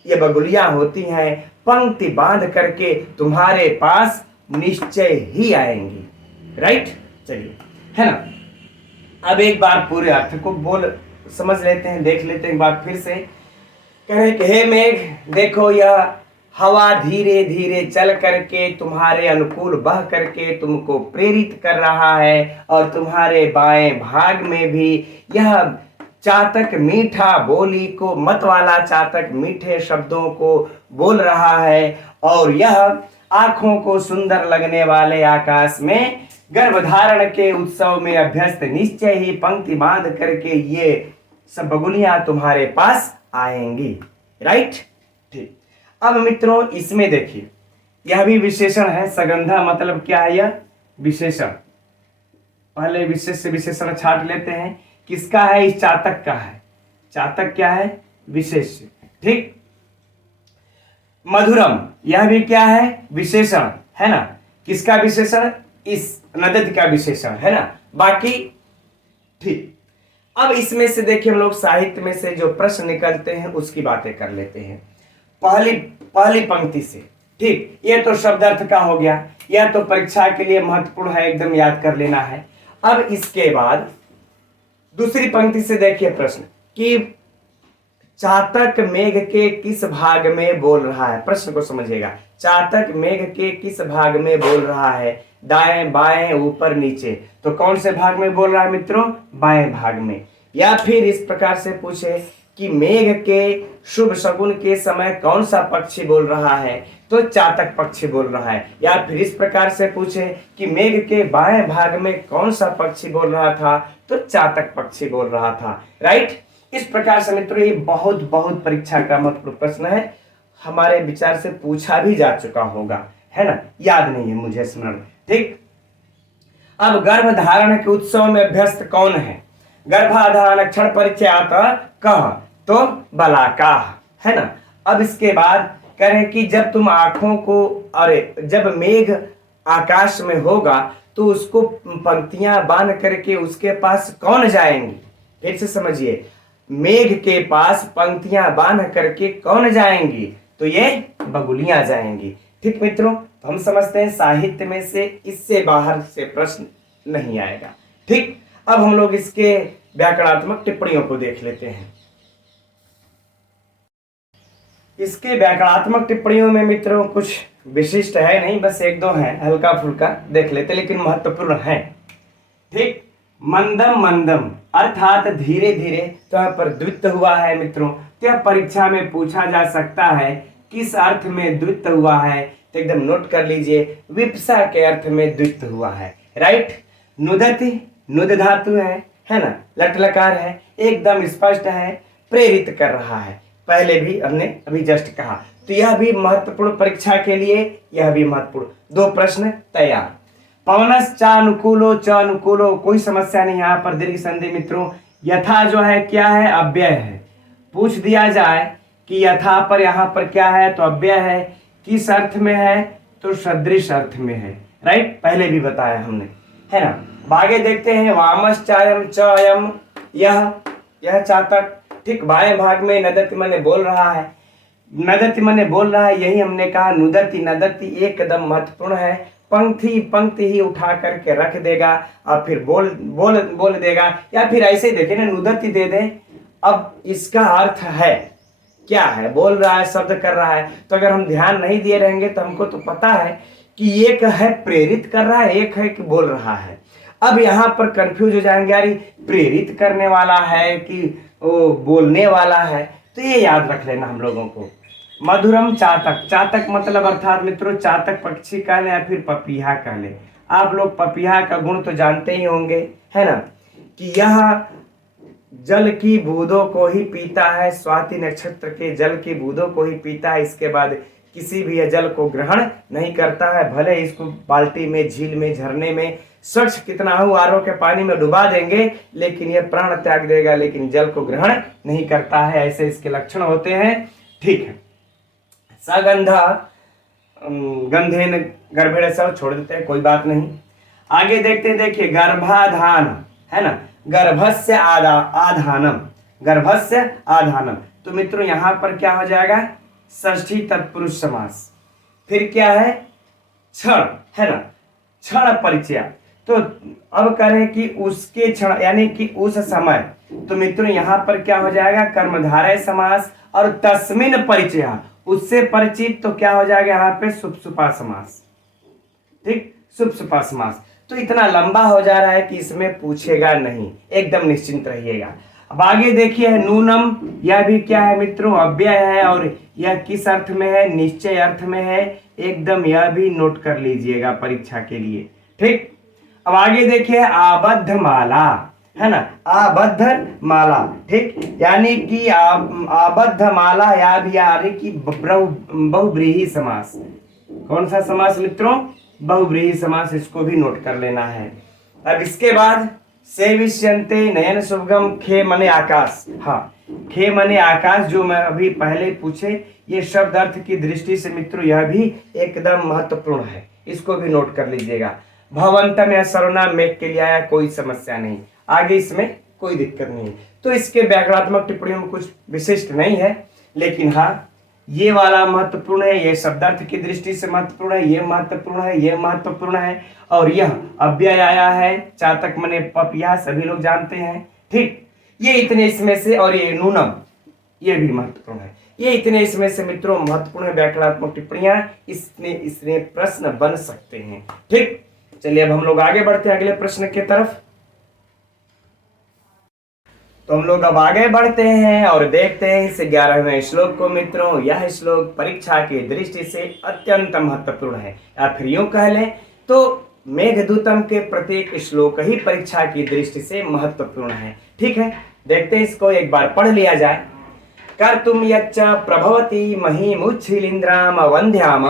ये बगुलियां होती हैं पंक्ति बांध करके तुम्हारे पास निश्चय ही आएंगी। राइट, चलिए, है ना। अब एक बार पूरे अर्थ को बोल समझ लेते हैं, देख लेते हैं एक बार फिर से। कह रहे कि हे मेघ, देखो यह हवा धीरे धीरे चल करके तुम्हारे अनुकूल बह करके तुमको प्रेरित कर रहा है, और तुम्हारे बाएं भाग में भी यह चातक मीठा बोली को, मत वाला चातक मीठे शब्दों को बोल रहा है, और यह आंखों को सुंदर लगने वाले आकाश में गर्भधारण के उत्सव में अभ्यस्त निश्चय ही पंक्ति बांध करके ये सब बगुलियां तुम्हारे पास आएंगी। राइट, ठीक। अब मित्रों इसमें देखिए, यह भी विशेषण है। सगंधा मतलब क्या है? यह विशेषण। पहले विशेष से विशेषण छाट लेते हैं। किसका है? इस चातक का है। चातक क्या है? विशेष। ठीक। मधुरम, यह भी क्या है? विशेषण है ना। किसका विशेषण? इस नदति का विशेषण है ना। बाकी ठीक। अब इसमें से देखिए, हम लोग साहित्य में से जो प्रश्न निकलते हैं उसकी बातें कर लेते हैं। पहली पंक्ति से। ठीक, ये तो शब्दार्थ का हो गया, यह तो परीक्षा के लिए महत्वपूर्ण है, एकदम याद कर लेना है। अब इसके बाद दूसरी पंक्ति से देखिए प्रश्न कि चातक मेघ के किस भाग में बोल रहा है। प्रश्न को समझिएगा। चातक मेघ के किस भाग में बोल रहा है? दाएं, बाएं, ऊपर, नीचे। तो कौन से भाग में बोल रहा है मित्रों? बाएं भाग में। या फिर इस प्रकार से पूछे कि मेघ के शुभ शकुन के समय कौन सा पक्षी बोल रहा है? तो चातक पक्षी बोल रहा है। या फिर इस प्रकार से पूछे कि मेघ के बाएं भाग में कौन सा पक्षी बोल रहा था? तो चातक पक्षी बोल रहा था। राइट, इस प्रकार से मित्रों ये बहुत बहुत परीक्षा का महत्वपूर्ण प्रश्न है। हमारे विचार से पूछा भी जा चुका होगा, है ना। याद नहीं है मुझे स्मरण। ठीक। अब गर्भधारण के उत्सव में अभ्यस्त कौन है? गर्भाधान अक्षर परिचयात कह, तो बलाका, है ना। अब इसके बाद कह रहे कि जब तुम आंखों को, अरे जब मेघ आकाश में होगा तो उसको पंक्तियां बांध करके उसके पास कौन जाएंगी? फिर से समझिए, मेघ के पास पंक्तियां बांध करके कौन जाएंगी? तो ये बगुलियां जाएंगी। ठीक मित्रों, तो हम समझते हैं साहित्य में से इससे बाहर से प्रश्न नहीं आएगा। ठीक। अब हम लोग इसके व्याकरणात्मक टिप्पणियों को देख लेते हैं। इसके व्याकरणात्मक टिप्पणियों में मित्रों कुछ विशिष्ट है नहीं, बस एक दो हैं, हल्का फुल्का देख लेते, लेकिन महत्वपूर्ण है। ठीक। मंदम मंदम अर्थात धीरे धीरे, तो यहाँ पर द्वित्व हुआ है मित्रों। तो यह परीक्षा में पूछा जा सकता है किस अर्थ में द्वित्व हुआ है, तो एकदम नोट कर लीजिए, विप्सा के अर्थ में द्वित्व हुआ है। राइट। नुदति, नुद धातु है ना, लट लकार है, एकदम स्पष्ट है, प्रेरित कर रहा है। पहले भी हमने अभी जस्ट कहा। तो यह भी महत्वपूर्ण परीक्षा के लिए, यह भी महत्वपूर्ण। दो प्रश्न तैयार। पवनस च अनुकूलो च अनुकूलो, कोई समस्या नहीं। यहाँ पर दीर्घ संधि मित्रों, यथा जो है क्या है? अव्यय है। पूछ दिया जाए कि यथा पर यहाँ पर क्या है? तो अव्यय है। किस अर्थ में है? तो सदृश अर्थ में है। राइट, पहले भी बताया हमने, है ना। आगे देखते हैं, वामस चायम च अयम, यह चातक। ठीक, बाएं भाग में नदति मने बोल रहा है। नदति मने बोल रहा है, यही हमने कहा। नुदति नदति एकदम महत्वपूर्ण है। पंक्ति ही उठा करके रख देगा और फिर बोल देगा, या फिर ऐसे देखे ना, नुदति दे दे। अब इसका अर्थ है क्या है? बोल रहा है, शब्द कर रहा है। तो अगर हम ध्यान नहीं दिए रहेंगे तो हमको तो पता है कि एक है प्रेरित कर रहा है, एक है कि बोल रहा है। अब यहाँ पर कंफ्यूज हो जाएंगे, यार प्रेरित करने वाला है कि वो बोलने वाला है। तो ये याद रख लेना हम लोगों को। मधुरम चातक, चातक मतलब अर्थात मित्रों चातक पक्षी कह ले या फिर पपीहा कह ले। आप लोग पपीहा का गुण तो जानते ही होंगे, है ना, कि यह जल की बूंदों को ही पीता है। स्वाति नक्षत्र के जल की बूंदों को ही पीता है। इसके बाद किसी भी जल को ग्रहण नहीं करता है। भले इसको बाल्टी में, झील में, झरने में, स्वच्छ कितना हो, आरओ के पानी में डुबा देंगे, लेकिन यह प्राण त्याग देगा, लेकिन जल को ग्रहण नहीं करता है। ऐसे इसके लक्षण होते हैं। ठीक है, सगंधा गंधेन गर्भेण, सब छोड़ देते हैं, कोई बात नहीं। आगे देखते हैं, देखिए गर्भाधान है ना, गर्भस्य आधानम, गर्भस्य आधानम। तो मित्रों यहां पर क्या हो जाएगा, षष्ठी तत्पुरुष समास। फिर क्या है, क्षण है ना, क्षण परिचय। तो अब करें कि उसके क्षण यानी कि उस समय, तो मित्रों यहां पर क्या हो जाएगा, कर्मधारय समास। और तस्मिन परिचय, उससे परिचित, तो क्या हो जाएगा यहाँ पे सुप्सुपा समास। ठीक, सुप्सुपा समास। तो इतना लंबा हो जा रहा है कि इसमें पूछेगा नहीं, एकदम निश्चिंत रहिएगा। अब आगे देखिए, नूनम, यह भी क्या है मित्रों, अव्यय है। और यह किस अर्थ में है, निश्चय अर्थ में है, एकदम यह भी नोट कर लीजिएगा परीक्षा के लिए। ठीक, अब आगे देखिए, आबद्ध माला है ना, आबद्ध माला। ठीक, यानी कि आबद्ध माला, या भी यानी कि बहुव्रीहि समास। कौन सा समास मित्रों, बहुव्रीहि समास, इसको भी नोट कर लेना है। अब इसके बाद सेविष्यन्ते नयन शुभगम, खे मने आकाश। हाँ, खे मने आकाश, जो मैं अभी पहले पूछे, ये शब्द अर्थ की दृष्टि से मित्रों यह भी एकदम महत्वपूर्ण है, इसको भी नोट कर लीजिएगा। भवंतम या सर्वनाम मेघ के लिए आया, कोई समस्या नहीं, आगे इसमें कोई दिक्कत नहीं। तो इसके व्याकरणात्मक टिप्पणियों में कुछ विशिष्ट नहीं है, लेकिन हाँ ये वाला महत्वपूर्ण है, ये शब्दार्थ की दृष्टि से महत्वपूर्ण है, ये महत्वपूर्ण है, ये महत्वपूर्ण है। और यह अव्यय आया है, चातक मने पपिया, सभी लोग जानते हैं। ठीक, ये इतने इसमें से, और ये नूनम, ये भी महत्वपूर्ण है। ये इतने इसमें से मित्रों महत्वपूर्ण व्याकरणात्मक टिप्पणियां, इसमें प्रश्न बन सकते हैं। ठीक, चलिए अब हम लोग आगे बढ़ते हैं अगले प्रश्न की तरफ। तो हम लोग अब आगे बढ़ते हैं और देखते हैं इस 11वें श्लोक को मित्रों। यह श्लोक परीक्षा की दृष्टि से अत्यंत महत्वपूर्ण है, या फिर यूं कह लें तो मेघदूतम के प्रत्येक श्लोक ही परीक्षा की दृष्टि से महत्वपूर्ण है। ठीक है, देखते हैं इसको एक बार पढ़ लिया जाए। कर्तुम यच्च प्रभवति महीमुच्छिलिन्द्राम वंध्याम,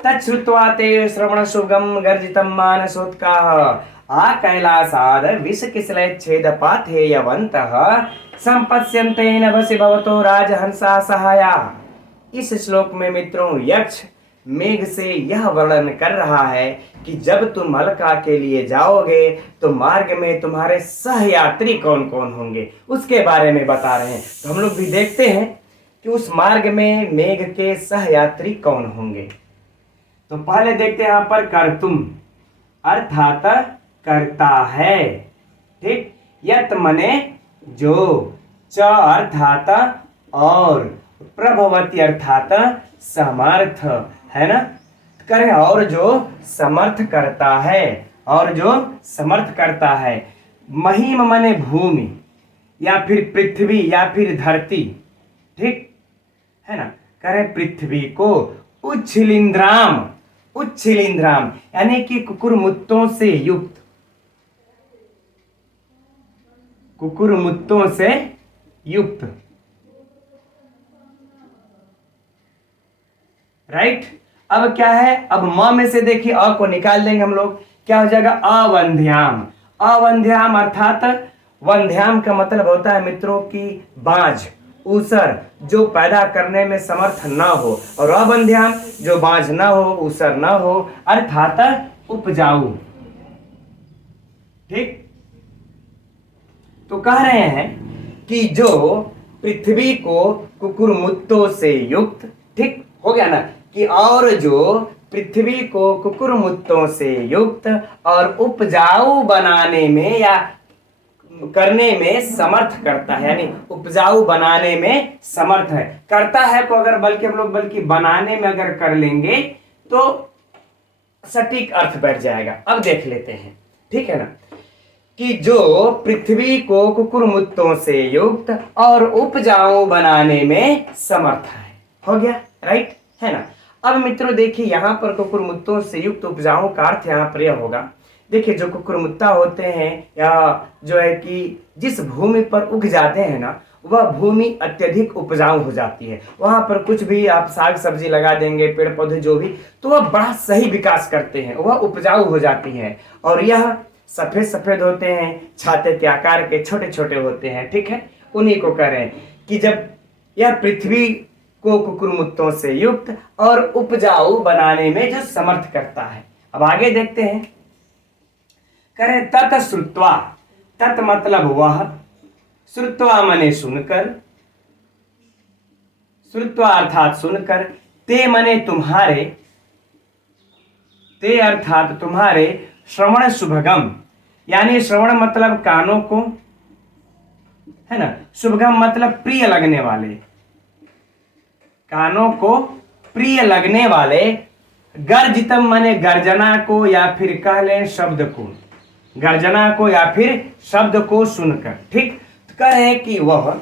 तच्छ्रुत्वा ते श्रवण शुभगम गर्जितम मानसोत्काः, आ कैलासाद विष किसलच्छेद पाथेयवन्तः, संपत्स्यन्ते नभसि भवतो राजहंसा सहाया। इस श्लोक में मित्रों यक्ष मेघ से यह वर्णन कर रहा है कि जब तुम अलका के लिए जाओगे तो मार्ग में तुम्हारे सहयात्री कौन कौन होंगे, उसके बारे में बता रहे हैं। तो हम लोग भी देखते हैं कि उस मार्ग में मेघ के सहयात्री कौन होंगे। तो पहले देखते हैं यहाँ पर कर्तुम, अर्थात करता है। ठीक, यत मने जो, च अर्थात और, प्रभवती अर्थात समर्थ है ना, करें और जो समर्थ करता है, और जो समर्थ करता है। महीम मने भूमि, या फिर पृथ्वी, या फिर धरती। ठीक है ना, करें पृथ्वी को। उच्छिलिंद्राम, उच्छिलिंद्राम यानी कि कुकुरमुत्तों से युक्त, कुकुरमुत्तों से युक्त। राइट, अब क्या है, अब म में से देखिए अ को निकाल देंगे हम लोग, क्या हो जाएगा, अवंध्याम। अवंध्याम अर्थात, वंध्याम का मतलब होता है मित्रों की बांझ, ऊसर, जो पैदा करने में समर्थ ना हो, और अवंध्याम जो बांझ ना हो, ऊसर ना हो, अर्थात उपजाऊ। ठीक, तो कह रहे हैं कि जो पृथ्वी को कुकुरमुत्तों से युक्त, ठीक हो गया ना, कि और जो पृथ्वी को कुकुरमुत्तों से युक्त और उपजाऊ बनाने में या करने में समर्थ करता है, यानी उपजाऊ बनाने में समर्थ है, करता है को अगर बल्कि हम लोग बल्कि बनाने में अगर कर लेंगे तो सटीक अर्थ बैठ जाएगा। अब देख लेते हैं, ठीक है ना, कि जो पृथ्वी को कुकुरमुत्तों से युक्त और उपजाऊ बनाने में समर्थ है। हो गया, राइट है ना। अब मित्रों देखिए यहाँ पर कुकुरमुत्तों से युक्त उपजाऊ का अर्थ यहाँ पर यह होगा, देखिए जो कुकुरमुत्ता होते हैं या जो है कि जिस भूमि पर उग जाते हैं ना, वह भूमि अत्यधिक उपजाऊ हो जाती है। वहां पर कुछ भी आप साग सब्जी लगा देंगे, पेड़ पौधे जो भी, तो वह बड़ा सही विकास करते हैं, वह उपजाऊ हो जाती है। और यह सफेद सफेद होते हैं, छाते के आकार के छोटे छोटे होते हैं, ठीक है। उन्हीं को कह रहे हैं कि जब यह पृथ्वी को कुकुरमुत्तों से युक्त और उपजाऊ बनाने में जो समर्थ करता है। अब आगे देखते हैं, करें तत श्रुत्वा, तत् मतलब वह, श्रुत्वा मने सुनकर, श्रुत्वा अर्थात सुनकर, ते मने तुम्हारे, ते अर्थात तुम्हारे, श्रवण शुभगम, यानी श्रवण मतलब कानों को, है ना, शुभगम मतलब प्रिय लगने वाले, कानों को प्रिय लगने वाले, गर्जितम माने गर्जना को या फिर कह लें शब्द को, गर्जना को या फिर शब्द को सुनकर, ठीक। तो कहे कि वह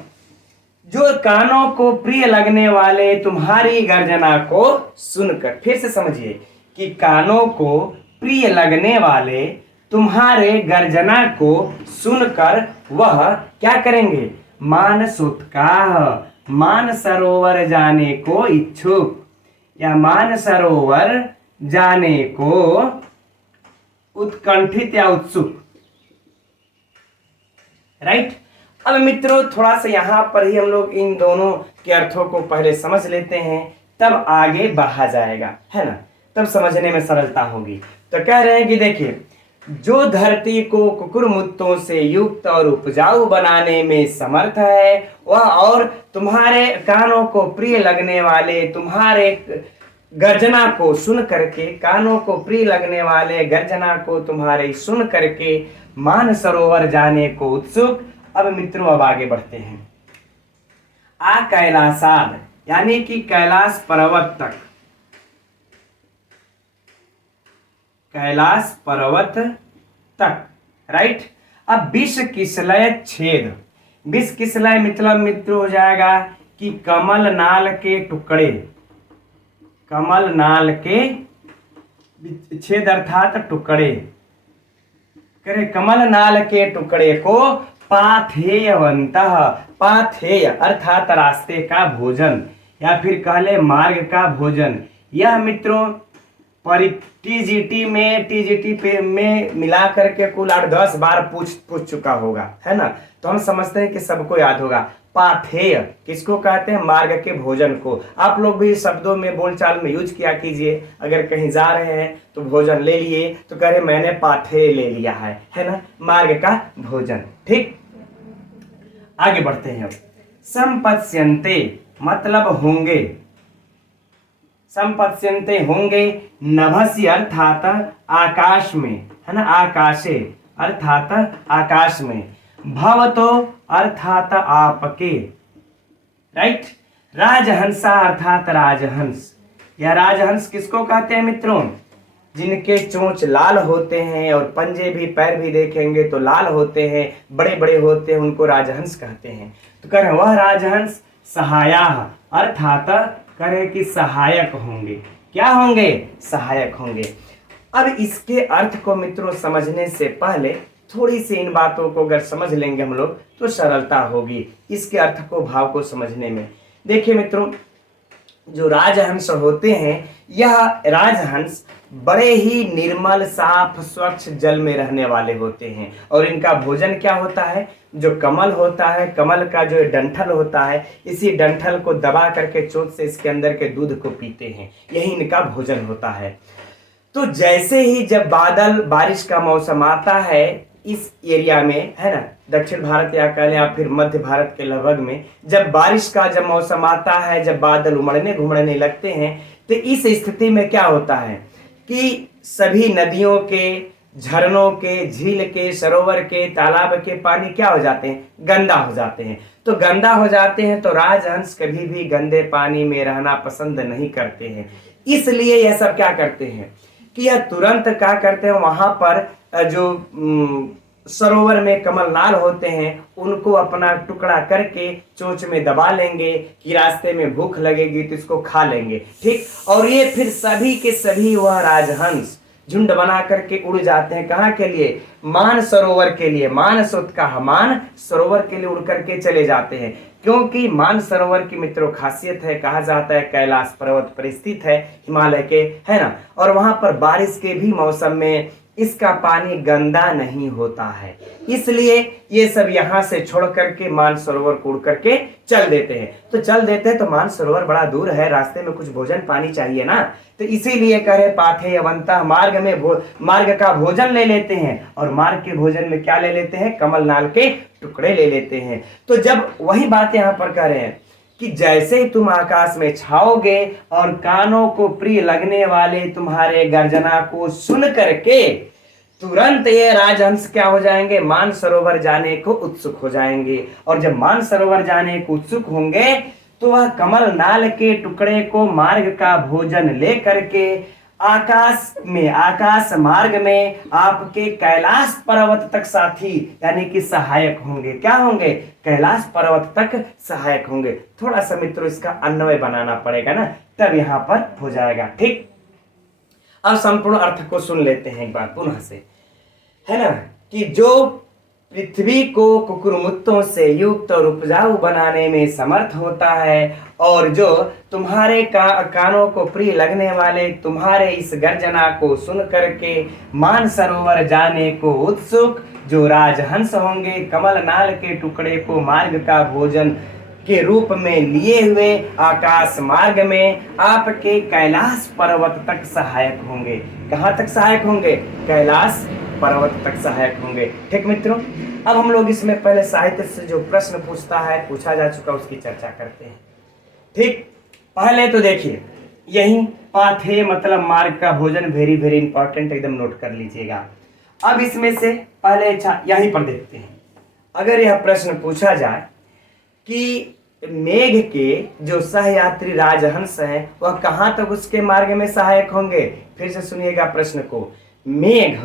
जो कानों को प्रिय लगने वाले तुम्हारी गर्जना को सुनकर, फिर से समझिए कि कानों को प्रिय लगने वाले तुम्हारे गर्जना को सुनकर वह क्या करेंगे, मानसोत्साह, मान सरोवर जाने को इच्छुक, या मान सरोवर जाने को उत्कंठित या उत्सुक, राइट। अब मित्रों थोड़ा सा यहां पर ही हम लोग इन दोनों के अर्थों को पहले समझ लेते हैं, तब आगे बढ़ा जाएगा, है ना, तब समझने में सरलता होगी। तो कह रहे हैं कि देखिए, जो धरती को कुकुरमुत्तों से युक्त और उपजाऊ बनाने में समर्थ है वह, और तुम्हारे कानों को प्रिय लगने वाले तुम्हारे गर्जना को सुन करके, कानों को प्रिय लगने वाले गर्जना को तुम्हारे सुन करके मान सरोवर जाने को उत्सुक। अब मित्रों अब आगे बढ़ते हैं, आ कैलासाद, यानी कि कैलाश पर्वत तक, कैलाश पर्वत तक, राइट। अब विष किसलय छेद, विष किसलय मतलब मित्रों हो जाएगा कि कमल नाल के टुकड़े, कमल नाल के छेद अर्थात टुकड़े, करे कमल नाल के टुकड़े को पाथेयवंतः, पाथेय अर्थात रास्ते का भोजन या फिर कह ले मार्ग का भोजन। यह मित्रों टीजीटी में, टीजीटी पे में मिला करके कुल 8-10 बार पूछ चुका होगा, है ना, तो हम समझते हैं कि सबको याद होगा। पाथेय किसको कहते हैं, मार्ग के भोजन को। आप लोग भी शब्दों में बोलचाल में यूज किया कीजिए, अगर कहीं जा रहे हैं तो भोजन ले लिए तो कह रहे मैंने पाथेय ले लिया है ना, मार्ग का भोजन, ठीक। आगे बढ़ते हैं अब, संपत्स्यन्ते मतलब होंगे, संपत्स्यन्ते होंगे, नभस्य अर्थात आकाश में, है ना, आकाशे अर्थात आकाश में, भवतो अर्थात आपके, राइट। राजहंसा अर्थात राजहंस, या राजहंस किसको कहते हैं मित्रों, जिनके चोंच लाल होते हैं और पंजे भी, पैर भी देखेंगे तो लाल होते हैं, बड़े बड़े होते हैं, उनको राजहंस कहते हैं। तो कह रहे वह राजहंस सहाया अर्थात करें कि सहायक होंगे, क्या होंगे, सहायक होंगे। अब इसके अर्थ को मित्रों समझने से पहले थोड़ी सी इन बातों को अगर समझ लेंगे हम लोग तो सरलता होगी इसके अर्थ को, भाव को समझने में। देखिए मित्रों, जो राजहंस होते हैं, यह राजहंस बड़े ही निर्मल साफ स्वच्छ जल में रहने वाले होते हैं, और इनका भोजन क्या होता है, जो कमल होता है, कमल का जो डंठल होता है, इसी डंठल को दबा करके चोंच से इसके अंदर के दूध को पीते हैं, यही इनका भोजन होता है। तो जैसे ही जब बादल बारिश का मौसम आता है इस एरिया में, है ना, दक्षिण भारत या कह लें या फिर मध्य भारत के लगभग में, जब बारिश का जब मौसम आता है, जब बादल उमड़ने घुमड़ने लगते हैं, तो इस स्थिति में क्या होता है कि सभी नदियों के, झरनों के, झील के, सरोवर के, तालाब के पानी क्या हो जाते हैं, गंदा हो जाते हैं। तो गंदा हो जाते हैं तो राजहंस कभी भी गंदे पानी में रहना पसंद नहीं करते हैं, इसलिए यह सब क्या करते हैं कि यह तुरंत क्या करते हैं, वहां पर जो सरोवर में कमल नाल होते हैं उनको अपना टुकड़ा करके चोंच में दबा लेंगे कि रास्ते में भूख लगेगी तो इसको खा लेंगे, ठीक। और ये फिर सभी के सभी वह राजहंस झुंड बना करके उड़ जाते हैं। कहाँ के लिए? मान सरोवर के लिए। मानसोत्काह, मान सरोवर के लिए उड़ करके चले जाते हैं, क्योंकि मान सरोवर की मित्रों खासियत है, कहा जाता है कैलाश पर्वत पर स्थित है, हिमालय के, है ना। और वहां पर बारिश के भी मौसम में इसका पानी गंदा नहीं होता है, इसलिए ये सब यहाँ से छोड़ करके मानसरोवर को उड़ करके चल देते हैं। तो चल देते हैं तो मानसरोवर बड़ा दूर है, रास्ते में कुछ भोजन पानी चाहिए ना, तो इसीलिए कहे पाथेयवन्तः, मार्ग में मार्ग का भोजन ले लेते हैं। और मार्ग के भोजन में क्या ले लेते हैं? कमल नाल के टुकड़े ले लेते हैं। तो जब वही बात यहाँ पर कह रहे हैं कि जैसे ही तुम आकाश में छाओगे और कानों को प्रिय लगने वाले तुम्हारे गर्जना को सुन करके तुरंत ये राजहंस क्या हो जाएंगे? मानसरोवर जाने को उत्सुक हो जाएंगे। और जब मानसरोवर जाने को उत्सुक होंगे तो वह कमल नाल के टुकड़े को मार्ग का भोजन ले करके आकाश मार्ग में आपके कैलाश पर्वत तक साथी यानी कि सहायक होंगे। क्या होंगे? कैलाश पर्वत तक सहायक होंगे। थोड़ा सा मित्रों इसका अन्वय बनाना पड़ेगा ना, तब यहां पर हो जाएगा। ठीक, अब संपूर्ण अर्थ को सुन लेते हैं एक बार पुनः से, है ना, कि जो पृथ्वी को कुकुरमुत्तों से युक्त और उपजाऊ बनाने में समर्थ होता है, और जो तुम्हारे कानों को प्रिय लगने वाले तुम्हारे इस गर्जना को सुन करके मानसरोवर जाने को उत्सुक जो राजहंस होंगे, कमल नाल के टुकड़े को मार्ग का भोजन के रूप में लिए हुए आकाश मार्ग में आपके कैलाश पर्वत तक सहायक होंगे। कहाँ तक सहायक होंगे? कैलाश पर्वत तक सहायक होंगे। ठीक मित्रों, अब हम लोग इसमें पहले साहित्य से जो प्रश्न पूछा जा चुका उसकी चर्चा करते हैं। ठीक, पहले तो देखिए यही पाथे मतलब मार्ग का भोजन, वेरी वेरी इंपॉर्टेंट, एकदम नोट कर लीजिएगा। अब इसमें से पहले यहीं पर देखते हैं, अगर यह प्रश्न पूछा जाए कि मेघ के जो सहयात्री राजहंस हैं वह कहाँ तक उसके मार्ग में सहायक होंगे? फिर से सुनिएगा प्रश्न को। मेघ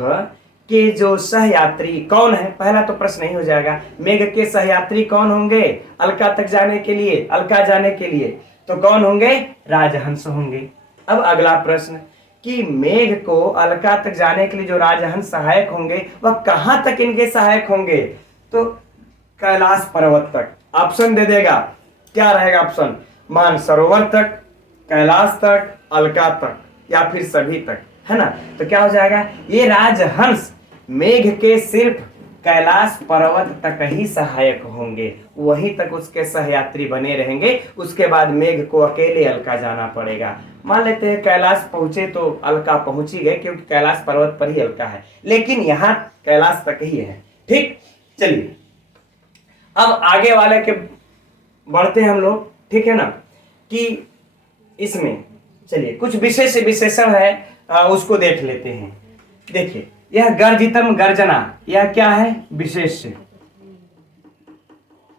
के जो सहयात्री कौन है? पहला तो प्रश्न नहीं हो जाएगा, मेघ के सहयात्री कौन होंगे? अलका तक जाने के लिए, अलका जाने के लिए तो कौन होंगे? राजहंस होंगे। अब अगला प्रश्न कि मेघ को अलका तक जाने के लिए जो राजहंस सहायक होंगे वह कहाँ तक इनके सहायक होंगे? तो कैलाश पर्वत तक। ऑप्शन दे देगा, क्या रहेगा ऑप्शन? मानसरोवर तक, कैलाश तक, अलका तक, या फिर सभी तक, है ना। तो क्या हो जाएगा? ये राजहंस मेघ के सिर्फ कैलाश पर्वत तक ही सहायक होंगे, वहीं तक उसके सहयात्री बने रहेंगे। उसके बाद मेघ को अकेले अलका जाना पड़ेगा। मान लेते हैं कैलाश पहुंचे तो अलका पहुंच ही गए, क्योंकि कैलाश पर्वत पर ही अलका है, लेकिन यहाँ कैलाश तक ही है। ठीक, चलिए अब आगे वाले के बढ़ते हैं हम लोग, ठीक है ना, कि इसमें चलिए कुछ विशेषण है उसको देख लेते हैं। देखिए यह गर्जितम गर्जना, यह क्या है? विशेष्य।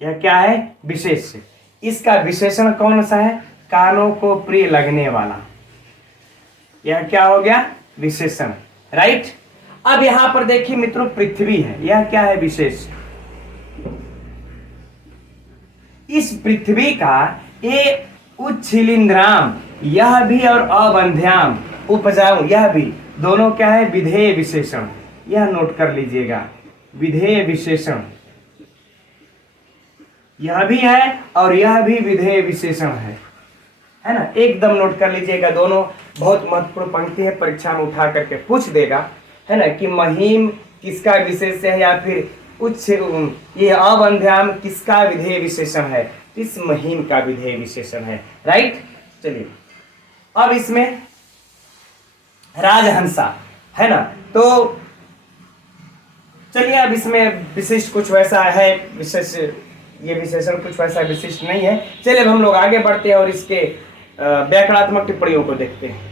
यह क्या है? विशेष्य। इसका विशेषण कौन सा है? कानों को प्रिय लगने वाला। यह क्या हो गया? विशेषण, राइट। अब यहां पर देखिए मित्रों पृथ्वी है, यह क्या है? विशेष। इस पृथ्वी का ये उच्छिलिंद्राम, यह भी, और अबंध्याम उपजाऊ, यह भी, दोनों क्या है? विधेय विशेषण। यह नोट कर लीजिएगा, विधेय विशेषण यह भी है और यह भी विधेय विशेषण है ना। एकदम नोट कर लीजिएगा, दोनों बहुत महत्वपूर्ण पंक्ति है, परीक्षा में उठा करके पूछ देगा, है ना, कि महीम किसका विशेष है या फिर उच्च, ये अबंध्याम किसका विधेय विशेषण है? इस महीम का विधेय विशेषण है, राइट। चलिए अब इसमें राजहंसा है ना, तो चलिए अब इसमें विशिष्ट कुछ वैसा है, विशेष ये विशेषण कुछ वैसा विशिष्ट नहीं है। चलिए अब हम लोग आगे बढ़ते हैं और इसके व्याकरणात्मक टिप्पणियों को देखते हैं।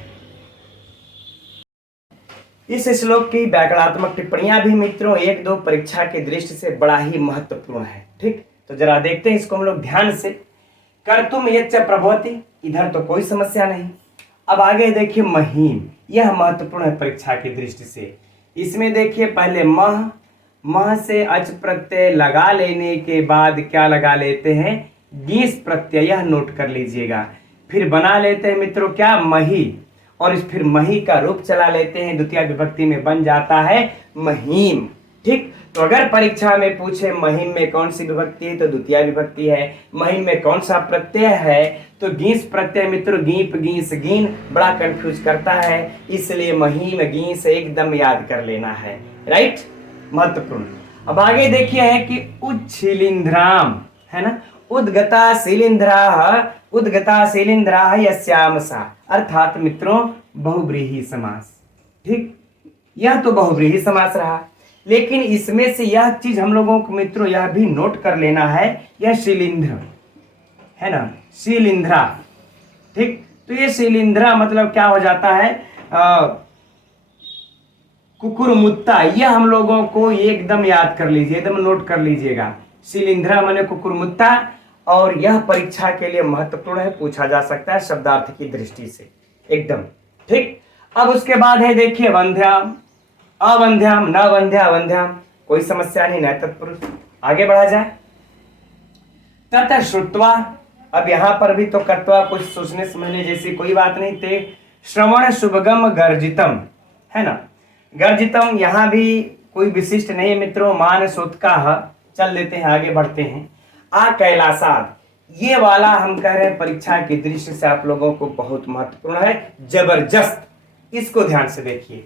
इस श्लोक की व्याकरणात्मक टिप्पणियां भी मित्रों एक दो परीक्षा की दृष्टि से बड़ा ही महत्वपूर्ण है। ठीक, तो जरा देखते हैं इसको हम लोग ध्यान से। कर्तुम यच्च प्रभवति, इधर तो कोई समस्या नहीं। अब आगे देखिए महीम, यह महत्वपूर्ण है परीक्षा की दृष्टि से। इसमें देखिए पहले मह से अच प्रत्यय लगा लेने के बाद क्या लगा लेते हैं? गीस प्रत्यय, यह नोट कर लीजिएगा। फिर बना लेते हैं मित्रों क्या? मही, और इस फिर मही का रूप चला लेते हैं, द्वितीय विभक्ति में बन जाता है महीम। ठीक, तो अगर परीक्षा में पूछे महीम में कौन सी विभक्ति है तो द्वितीय विभक्ति है। महीम में कौन सा प्रत्यय है तो गीस प्रत्यय मित्रों, गीप गीस गीन बड़ा कंफ्यूज करता है, इसलिए महीम गीस एकदम याद कर लेना है। राइट, महत्वपूर्ण। अब आगे देखिए है कि उच्छिलिंद्राम, है ना, उद्गता शिलिंद्रा यस्याम सा, अर्थात मित्रों बहुव्रीहि समास। ठीक, यह तो बहुव्रीहि समास रहा, लेकिन इसमें से यह चीज हम लोगों को मित्रों यह भी नोट कर लेना है, यह शिलिंद्र है ना, शिलिंद्रा। ठीक, तो ये शिलिंद्रा मतलब क्या हो जाता है, कुकुरमुत्ता, यह हम लोगों को एकदम याद कर लीजिए, एकदम नोट कर लीजिएगा। शिलिंद्रा माने कुकुरमुत्ता, और यह परीक्षा के लिए महत्वपूर्ण है, पूछा जा सकता है शब्दार्थ की दृष्टि से एकदम। ठीक, अब उसके बाद है देखिए वंध्याम, अवंध्याम, न वंध्या अवंध्याम, कोई समस्या नहीं, न तत्पुरुष। आगे बढ़ा जाए, ततः श्रुत्वा, अब यहां पर भी तो कर्तवा कुछ सोचने समझने जैसी कोई बात नहीं थे। श्रवण शुभगम गर्जितम, है ना, गर्जितम यहां भी कोई विशिष्ट नहीं मित्रों, मान सोत्का, चल लेते हैं, आगे बढ़ते हैं। आ कैलासाद, ये वाला हम कह रहे हैं परीक्षा की दृष्टि से आप लोगों को बहुत महत्वपूर्ण है, जबरदस्त, इसको ध्यान से देखिए।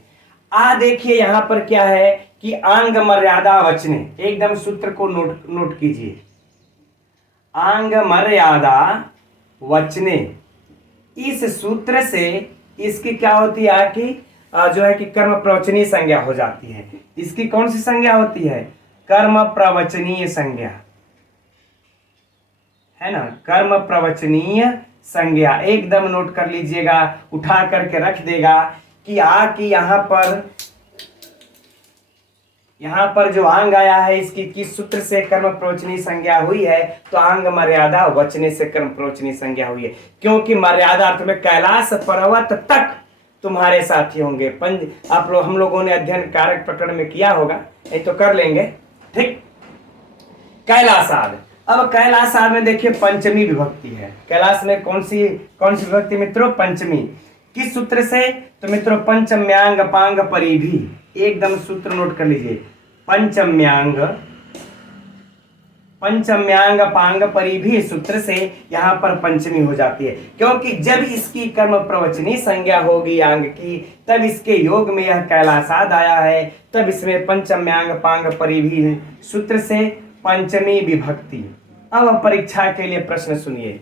आ देखिए यहां पर क्या है कि आंग मर्यादा वचने, एकदम सूत्र को नोट कीजिए, आंग मर्यादा वचने, इस सूत्र से इसकी क्या होती है कि जो है कि कर्म प्रवचनीय संज्ञा हो जाती है। इसकी कौन सी संज्ञा होती है, कर्म प्रवचनीय संज्ञा, है ना, कर्म प्रवचनीय संज्ञा, एकदम नोट कर लीजिएगा, उठा करके रख देगा कि आ की यहाँ पर जो आंग आया है इसकी किस सूत्र से कर्म प्रवचनीय संज्ञा हुई है, तो आंग मर्यादा वचने से कर्म प्रवचनीय संज्ञा हुई है, क्योंकि मर्यादा अर्थ में कैलाश पर्वत तक तुम्हारे साथी होंगे। आप लोग हम लोगों ने अध्ययन कारक प्रकरण में किया होगा, नहीं तो कर लेंगे। ठीक, कैलासाद, अब कैलासाद में देखिए पंचमी विभक्ति है, कैलाश में कौन सी विभक्ति मित्रों, पंचमी, किस सूत्र से तो मित्रों पंचम्यांग पांग परिभी, एकदम सूत्र नोट कर लीजिए, पंचम्यांग पांग परिभी सूत्र से यहाँ पर पंचमी हो जाती है, क्योंकि जब इसकी कर्म प्रवचनी संज्ञा होगी आंग की, तब इसके योग में यह कैलासाद आया है, तब इसमें पंचम्यांग पांग परिभी सूत्र से पंचमी विभक्ति। अब परीक्षा के लिए प्रश्न सुनिए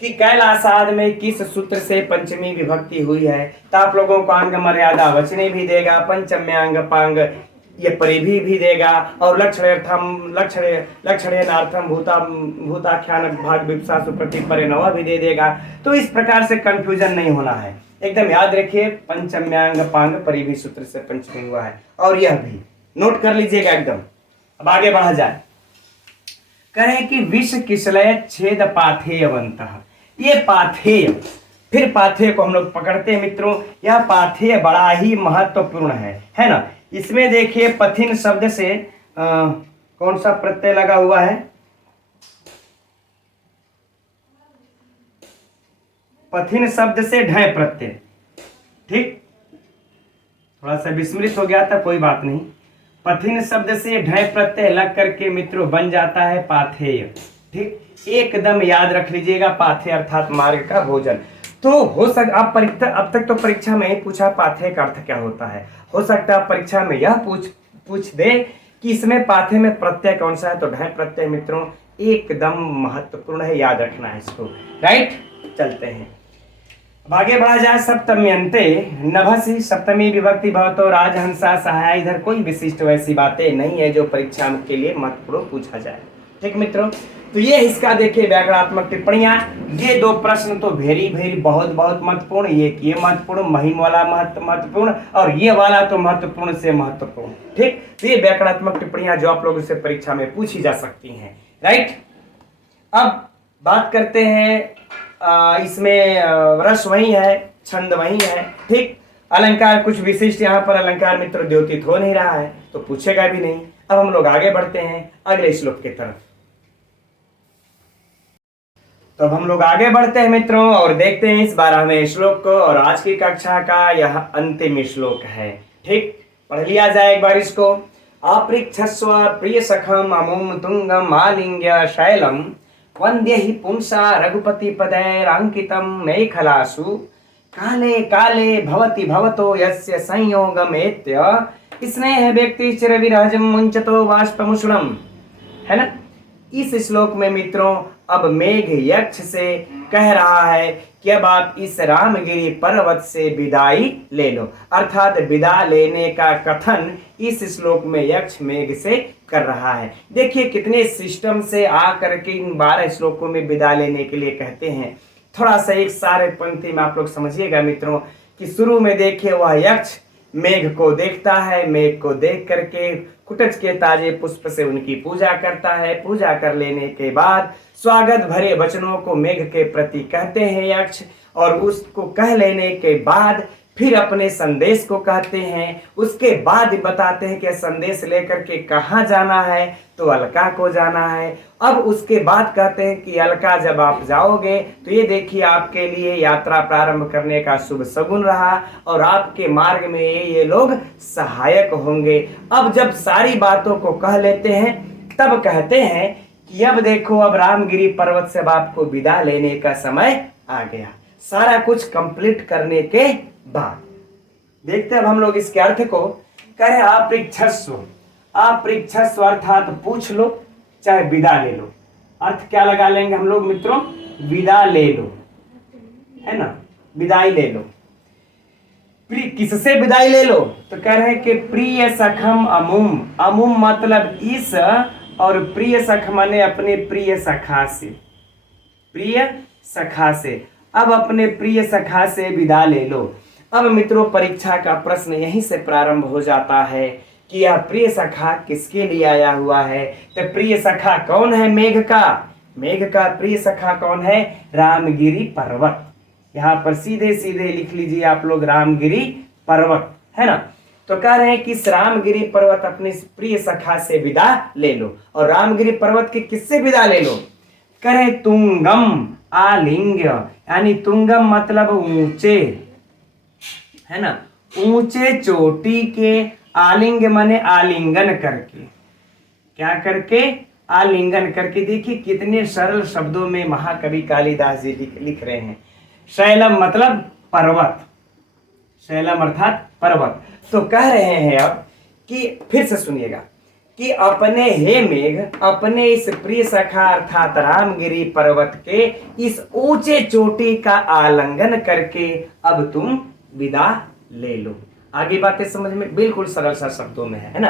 कि कैलासाद में किस सूत्र से पंचमी विभक्ति हुई है, तो आप लोगों को आंग मर्यादा वचने भी देगा, पंचम्यांग पांग ये परिभी भी देगा, और लक्षणेनार्थम भूताख्यान भाग विप्सा सुप्रति परिणव भी दे देगा। तो इस प्रकार से कंफ्यूजन नहीं होना है, एकदम याद रखिए, पंचम्यांग पांग परिभी सूत्र से पंचमी हुआ है, और यह भी नोट कर लीजिएगा एकदम। अब आगे बढ़ा जाए, करें कि विष किसलय छेद पाथेयवंतः, ये पाथेय, फिर पाथेय को हम लोग पकड़ते हैं मित्रों, यह पाथेय बड़ा ही महत्वपूर्ण है ना। इसमें देखिए पथिन शब्द से कौन सा प्रत्यय लगा हुआ है, पथिन शब्द से ढय प्रत्यय। ठीक, थोड़ा सा विस्मृत हो गया था, कोई बात नहीं, पथिन शब्द से ढय प्रत्यय लग करके मित्रों बन जाता है पाथेय। ठीक, एकदम याद रख लीजिएगा, पाथेय अर्थात मार्ग का भोजन। तो हो सकता अब तक तो परीक्षा में ही पूछा पाथेय का अर्थ क्या होता है, हो सकता है परीक्षा में यह पूछ दे कि इसमें पाथेय में प्रत्यय कौन सा है, तो ढय प्रत्यय मित्रों एकदम महत्वपूर्ण है, याद रखना है इसको। राइट, चलते हैं, अब आगे बढ़ा जाए। सप्तम्यन्ते नभसी, सप्तमी विभक्ति भवतो राजहंसा सहाय, इधर कोई विशिष्ट वैसी बातें नहीं है जो परीक्षा के लिए महत्वपूर्ण पूछा जाए। ठीक मित्रों, तो ये इसका देखिए व्याकरणात्मक टिप्पणियां, ये दो प्रश्न तो वेरी बहुत महत्वपूर्ण, ये महत्वपूर्ण, महिम वाला महत्वपूर्ण, और ये वाला तो महत्वपूर्ण से महत्वपूर्ण। ठीक, तो ये व्याकरणात्मक टिप्पणियां जो आप लोगों से परीक्षा में पूछी जा सकती हैं। राइट, अब बात करते हैं, इसमें रस वही है, छंद वही है। ठीक, अलंकार कुछ विशिष्ट यहाँ पर अलंकार मित्र द्योतित हो नहीं रहा है, तो पूछेगा भी नहीं। अब हम लोग आगे बढ़ते हैं अगले श्लोक की तरफ। तो अब हम लोग आगे बढ़ते हैं मित्रों और देखते हैं इस 12वें श्लोक को, और आज की कक्षा का यह अंतिम श्लोक है। ठीक, पढ़ लिया जाए एक बार इसको। अपृच्छस्व प्रिय सखम अमुम तुंगम आलिंग्य शैलम वंद्य ही पुंसा रघुपति पदैरांकितम मेखलासु काले काले भवति भवतो यस्य संयोगमेत्य स्नेह व्यक्ति चिर विरहजम मुंचतो वाष्पमुषणम। है ना। इस श्लोक में मित्रों अब मेघ यक्ष से कह रहा है कि अब आप इस रामगिरी पर्वत से विदाई ले लो, अर्थात विदा लेने का कथन इस श्लोक में यक्ष मेघ से कर रहा है। देखिए कितने सिस्टम से आकर के इन 12 श्लोकों में विदा लेने के लिए कहते हैं। थोड़ा सा एक सारे पंक्ति में आप लोग समझिएगा मित्रों कि शुरू में देखिए वह यक्ष मेघ को देखता है, मेघ को देख करके कुटज के ताजे पुष्प से उनकी पूजा करता है। पूजा कर लेने के बाद स्वागत भरे वचनों को मेघ के प्रति कहते हैं यक्ष, और उसको कह लेने के बाद फिर अपने संदेश को कहते हैं। उसके बाद बताते हैं कि संदेश लेकर के कहाँ जाना है, तो अलका को जाना है। अब उसके बाद कहते हैं कि अलका जब आप जाओगे तो ये देखिए आपके लिए यात्रा प्रारंभ करने का शुभ शगुन रहा, और आपके मार्ग में ये लोग सहायक होंगे। अब जब सारी बातों को कह लेते हैं तब कहते हैं कि अब देखो अब रामगिरी पर्वत से आपको विदा लेने का समय आ गया। सारा कुछ कंप्लीट करने के बाद देखते हैं अब हम लोग इसके अर्थ को। कहे अपृच्छस्व, अपृच्छस्व अर्थात पूछ लो चाहे विदा ले लो। अर्थ क्या लगा लेंगे हम लोग मित्रों? विदा ले लो, है ना, विदाई ले लो। किससे विदाई ले लो? तो कह रहे हैं कि प्रिय सखम अमुम, अमुम मतलब इस, और प्रिय सख माने अपने प्रिय सखा से, प्रिय सखा से। अब अपने प्रिय सखा से विदा ले लो। अब मित्रों परीक्षा का प्रश्न यहीं से प्रारंभ हो जाता है कि यह प्रिय सखा किसके लिए आया हुआ है। तो प्रिय सखा कौन है? मेघ का। मेघ का प्रिय सखा कौन है? रामगिरी पर्वत। यहाँ पर सीधे सीधे लिख लीजिए आप लोग, रामगिरी पर्वत, है ना। तो कह रहे हैं कि इस रामगिरी पर्वत अपने प्रिय सखा से विदा ले लो। और रामगिरी पर्वत के किससे विदा ले लो? करे तुंगम आलिंग्य, यानी तुंगम मतलब ऊंचे, है ना, ऊंचे चोटी के। आलिंग माने आलिंगन करके, क्या करके? आलिंगन करके। देखिए कितने सरल शब्दों में महाकवि कालिदास जी लिख रहे हैं। शैलम मतलब पर्वत, शैलम अर्थात पर्वत। तो कह रहे हैं अब कि फिर से सुनिएगा कि अपने हे मेघ, अपने इस प्रिय सखा अर्थात रामगिरी पर्वत के इस ऊंचे चोटी का आलिंगन करके अब तुम विदा ले लो। आगे बातें समझ में बिल्कुल सरल सा शब्दों में है ना,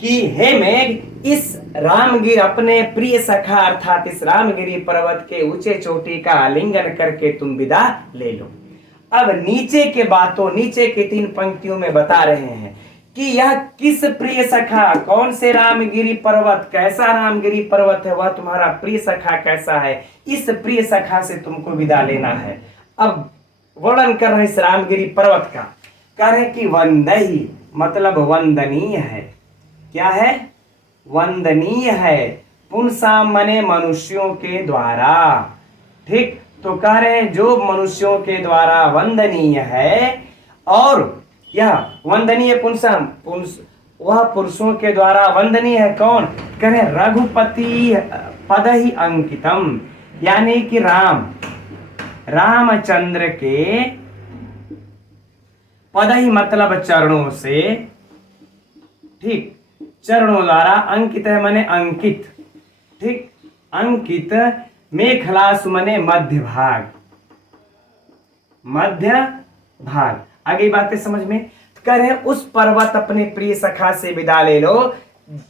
कि हे मेघ इस रामगिरी, अपने प्रिय सखा अर्थात इस रामगिरी पर्वत के ऊंचे चोटी का आलिंगन करके तुम विदा ले लो। अब नीचे के बातों, नीचे के 3 पंक्तियों में बता रहे हैं कि यह किस प्रिय सखा, कौन से रामगिरी पर्वत, कैसा रामगिरी पर्वत है, वह तुम्हारा प्रिय सखा कैसा है, इस प्रिय सखा से तुमको विदा लेना है। अब वर्णन कर रहे इस रामगिरी पर्वत का। कह रहे कि वंदही मतलब वंदनीय है। क्या है? वंदनीय है। पुंसा मने मनुष्यों के द्वारा। ठीक, तो कह रहे हैं जो मनुष्यों के द्वारा वंदनीय है, और यह वंदनीय पुंसा, वह पुरुषों के द्वारा वंदनीय है। कौन? कह रहे रघुपति पद ही अंकितम, यानी कि रामचंद्र के पद ही मतलब चरणों से, ठीक, चरणों द्वारा अंकित है माने अंकित, ठीक, अंकित। मेखलासु माने मध्य भाग, मध्य भाग। आगे बातें समझ में। कह रहे उस पर्वत अपने प्रिय सखा से विदा ले लो